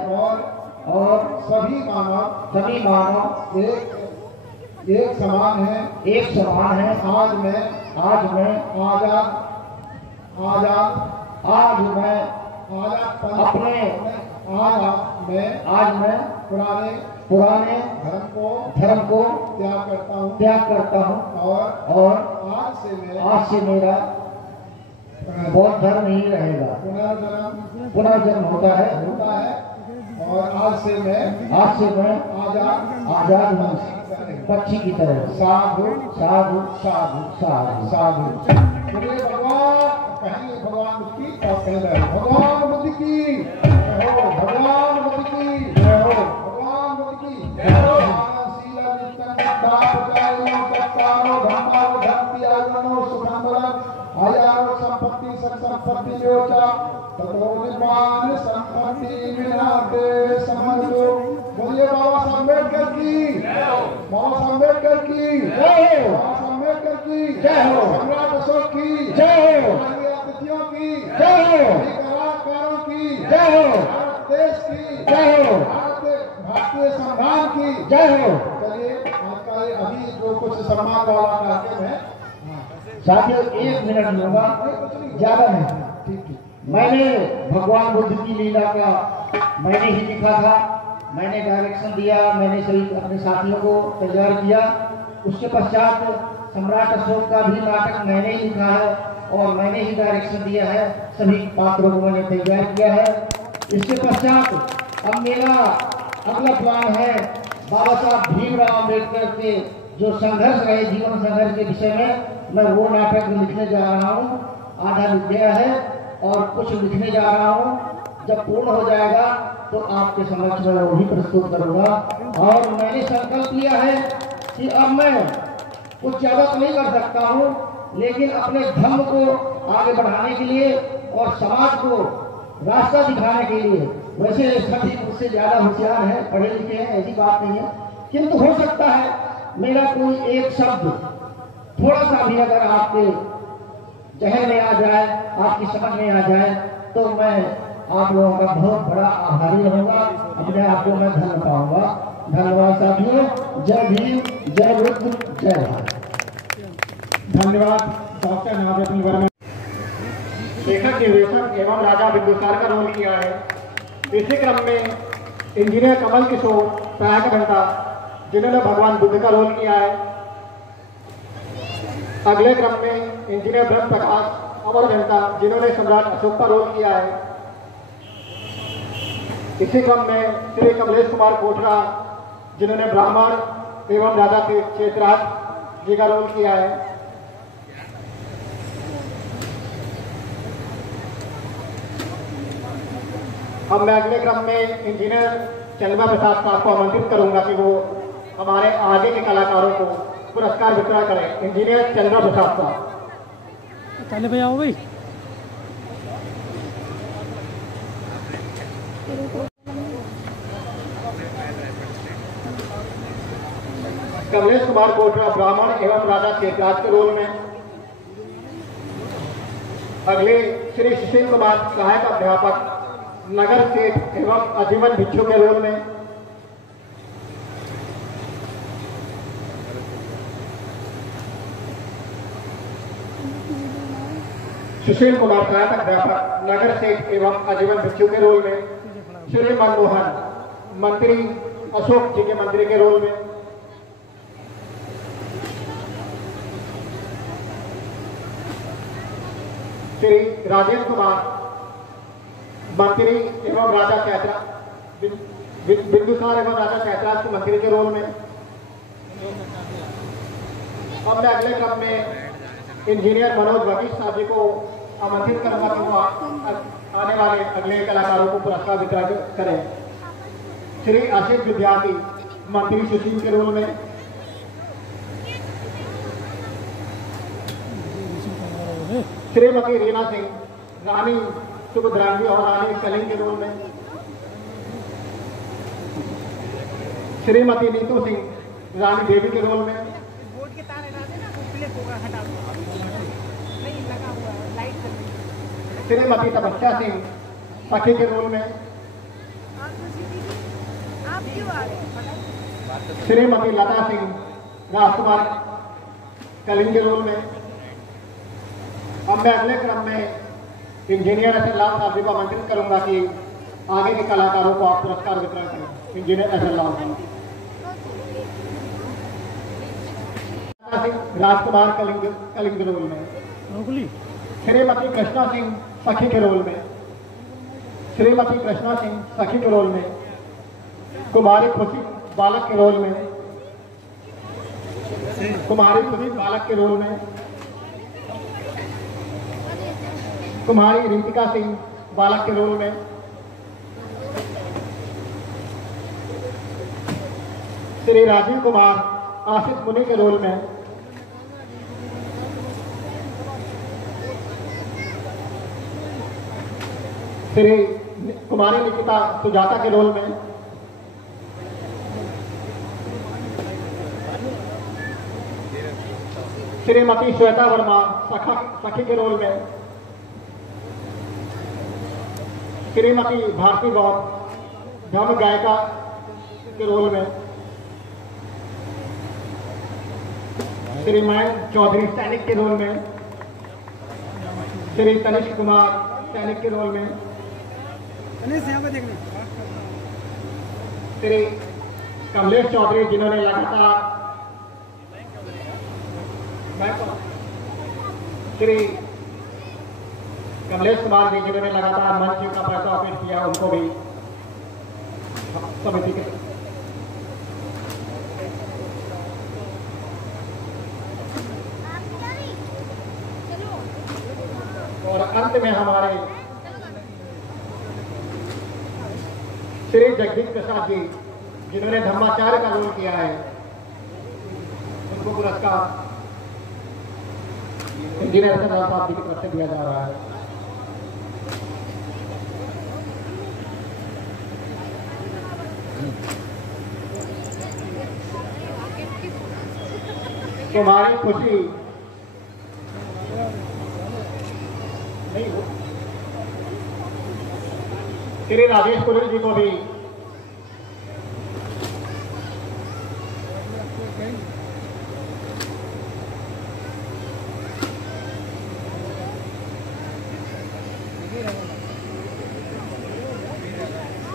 और सभी मानव एक समान है। आज मैं पुराने धर्म को त्याग करता हूँ और आज से मेरा बौद्ध धर्म ही रहेगा। पुनर्जन्म होता है और आज से मैं आजाद हूँ, पक्षी की तरह। साधु साधु साधु साधु साधु। कहेंगे भगवान बुद्ध की, भगवान बुद्ध की भगवान बुद्ध की भगवान बुद्ध की। संपत्ति संपत्ति निर्माण संपत्ति विनाते समझो। बोलिए बाबा अम्बेडकर की, बाबा अम्बेडकर की, बाबा अम्बेडकर की जय हो, सम्राट अशोक की जय हो, अतिथियों की जय हो, कलाकारों की जय हो, भारत देश की जय हो, भारतीय संविधान की जय हो। चलिए आज का अभी जो कुछ सम्मान वाला कार्यक्रम है साथियों 1 मिनट लूंगा, ज्यादा नहीं। ठीक। मैंने भगवान बुद्ध की लीला का मैंने ही लिखा था, मैंने डायरेक्शन दिया, मैंने सभी अपने साथियों को तैयार किया। उसके पश्चात सम्राट अशोक का भी नाटक मैंने ही लिखा है और मैंने ही डायरेक्शन दिया है, सभी पात्रों को मैंने तैयार किया है। इसके पश्चात अब मेरा अगला प्लान है बाबा साहब भीमराव अम्बेडकर के जो संघर्ष रहे, जीवन संघर्ष के विषय में मैं वो नाटक लिखने जा रहा हूँ। आधा लिख गया है और कुछ लिखने जा रहा हूँ। जब पूर्ण हो जाएगा तो आपके समक्ष में वो भी प्रस्तुत करूंगा। और मैंने संकल्प लिया है कि अब मैं कुछ ज्यादा तो नहीं कर सकता हूँ, लेकिन अपने धर्म को आगे बढ़ाने के लिए और समाज को रास्ता दिखाने के लिए, वैसे सभी मुझसे ज्यादा होशियार है, पढ़े लिखे हैं, ऐसी बात नहीं है, किंतु हो सकता है मेरा कोई एक शब्द थोड़ा सा भी अगर आपके जहन में आ जाए, आपकी समझ में आ जाए, तो मैं आप लोगों का बहुत बड़ा आभारी रहूंगा, अपने आप को मैं धन्य पाऊंगा। धन्यवाद साथियों। जय भीम, जय बुद्ध, जय भारत। धन्यवाद डॉक्टर नागरत्न वर्मा। लेखक निर्देशक एवं राजा बिंदुसार का रोल किया है। इसी क्रम में इंजीनियर कमल किशोर सहायक घंटा, जिन्होंने भगवान बुद्ध का रोल किया है। अगले क्रम में इंजीनियर ब्रह्म प्रकाश अमर घंटा, जिन्होंने सम्राट अशोक का रोल किया है। इसी क्रम में श्री कमलेश कुमार कोठरा, जिन्होंने ब्राह्मण एवं राजा क्षेत्राज जी का रोल किया है। अब मैं अगले क्रम में इंजीनियर चंद्रमा प्रसाद साहब को आमंत्रित करूंगा कि वो हमारे आगे के कलाकारों को पुरस्कार वितरण करें। इंजीनियर चंद्रमा प्रसाद साहब। पहले भैया आओ भाई। कमलेश कुमार कोठरा ब्राह्मण एवं राजा क्षेत्राज के रोल में। अगले श्री सुशील कुमार सहायक अध्यापक नगर सेठ एवं आजीवन भिक्षु के रोल में। सुशील कुमार सहायक अध्यापक नगर सेठ एवं आजीवन भिक्षु के रोल में। श्री मनमोहन मंत्री अशोक जी के मंत्री के रोल में। श्री राजेंद्र कुमार मंत्री एवं राजा चैत्रा बिंदुसार एवं राजा चैत्राज के मंत्री के रोल में। अब मैं अगले क्रम में इंजीनियर मनोज वकील साहब जी को आमंत्रित करूंगा कि वो आने वाले अगले कलाकारों को पुरस्कार वितरण करें। श्री आशीष विद्यार्थी मंत्री सुशील के रोल में, श्रीमती रीना सिंह रानी सुभद्रांगी और रानी कलिंग के रोल में, श्रीमती नीतू सिंह रानी देवी के रोल में, श्रीमती तपस्या सिंह सखी के रोल में, श्रीमती लता सिंह राजकुमार कलिंग के रोल में। अब मैं अगले क्रम में इंजीनियर एस एल लाल साहब जी को आमंत्रित करूंगा कि आगे के कलाकारों को आप पुरस्कार वितरण करें। इंजीनियर एस एल लाल साहब राजकुमार कलिंग के रोल में, श्रीमती कृष्णा सिंह सखी के रोल में, श्रीमती कृष्णा सिंह सखी के रोल में, कुमारी खुशी बालक के रोल में, कुमारी खुशी बालक के रोल में, कुमारी रितिका सिंह बालक के रोल में, श्री राजीव कुमार आशिष मुनि के रोल में, श्री कुमारी निकिता सुजाता के रोल में, श्रीमती श्वेता वर्मा सखी के रोल में, श्रीमती भारती गौर धर्म गायिका के रोल में, श्री मयंक चौधरी सैनिक के रोल में, श्री तनिष्क कुमार सैनिक के रोल में, श्री कमलेश चौधरी जिन्होंने लगातार श्री कमलेश कुमार जी जिन्होंने लगातार मंच का पैसा ऑफिस किया, उनको भी समिति के और अंत में हमारे श्री जगदीश प्रसाद जी जिन्होंने धर्माचार्य का रोल किया है, उनको पुरस्कार इंजीनियर साहब जी की तरफ से दिया जा रहा है। तुम्हारी खुशी नहीं हो, श्री राजेश पुरी जी को भी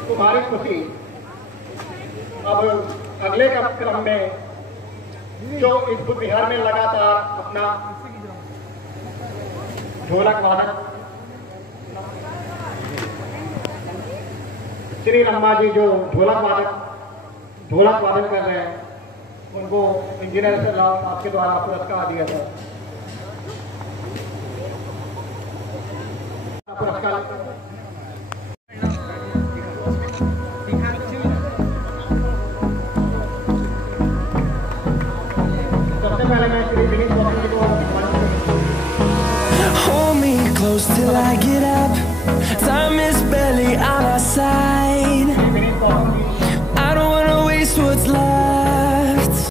तुम्हारी खुशी। अब अगले क्रम में जो इस बुद्ध विहार में लगातार अपना ढोलक वादक श्री रमा जी जो ढोलक वादन कर रहे हैं, उनको इंजीनियर साहब के द्वारा पुरस्कार दिया था। पुरस्कार Hold me close till I get up. Time is barely on our side. I don't wanna waste what's left.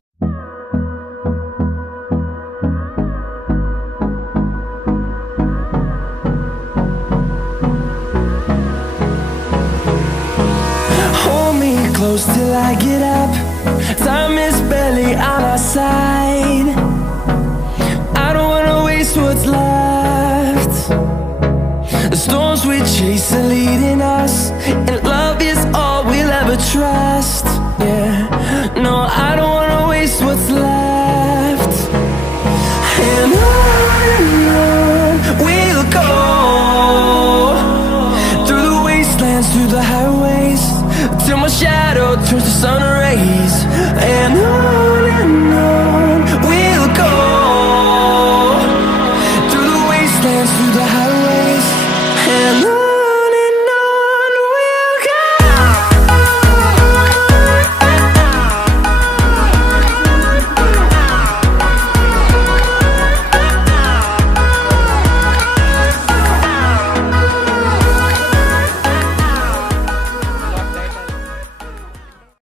Hold me close till I get up. Time is barely on our side. I don't wanna waste what's left. The storms we chase are leading us, and love is all we'll ever trust. Yeah, no, I don't wanna waste what's left. And on we'll go, through the wastelands, through the highways, till my shadow turns to sun rays. And on we'll go, through the wastelands, through the highways.